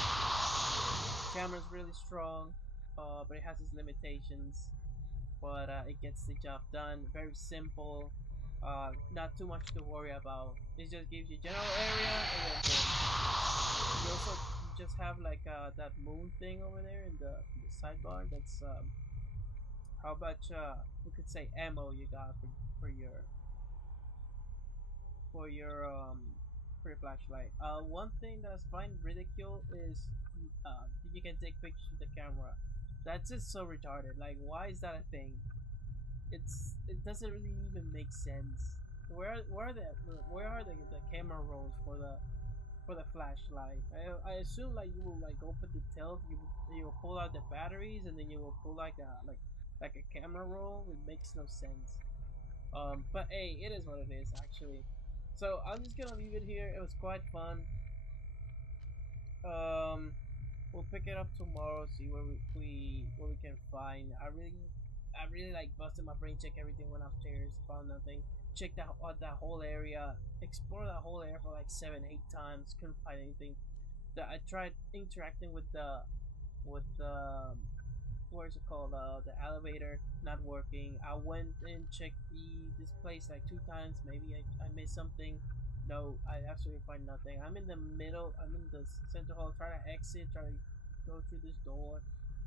Camera's really strong, but it has its limitations. But it gets the job done. Very simple. Not too much to worry about. It just gives you general area, and then boom. You also just have like that moon thing over there in the sidebar. That's how much we could say ammo you got for your for your um for your flashlight. One thing that I find ridiculous is you can take pictures with the camera. That's just so retarded. Like, why is that a thing? It doesn't really even make sense. Where are the camera rolls for the flashlight? I assume like you will like open the tilt, you will pull out the batteries, and then you will pull like a camera roll. It makes no sense. But hey, it is what it is actually. So I'm just gonna leave it here. It was quite fun. Um, we'll pick it up tomorrow. See what we can find. I really like busted my brain. Check everything. Went upstairs, found nothing. Checked that whole area. Explored that whole area for like 7, 8 times. Couldn't find anything. I tried interacting with the what is it called, the elevator, not working. I went and checked this place like 2 times. Maybe I missed something. No, I absolutely find nothing. I'm in the middle. I'm in the center hall. Try to exit. Try to go through this door.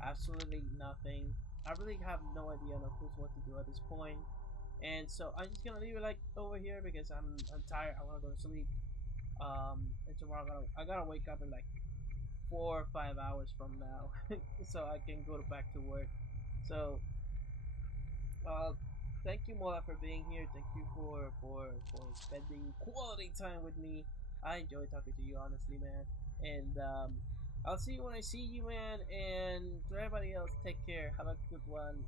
Absolutely nothing. I really have no idea, no clue what to do at this point. And so I'm just gonna leave it like over here because I'm tired. I wanna go to sleep. And tomorrow I gotta wake up in like 4 or 5 hours from now, so I can go back to work. So, uh, thank you, Mola, for being here. Thank you for spending quality time with me. I enjoy talking to you, honestly, man. And I'll see you when I see you, man. And to everybody else, take care. Have a good one.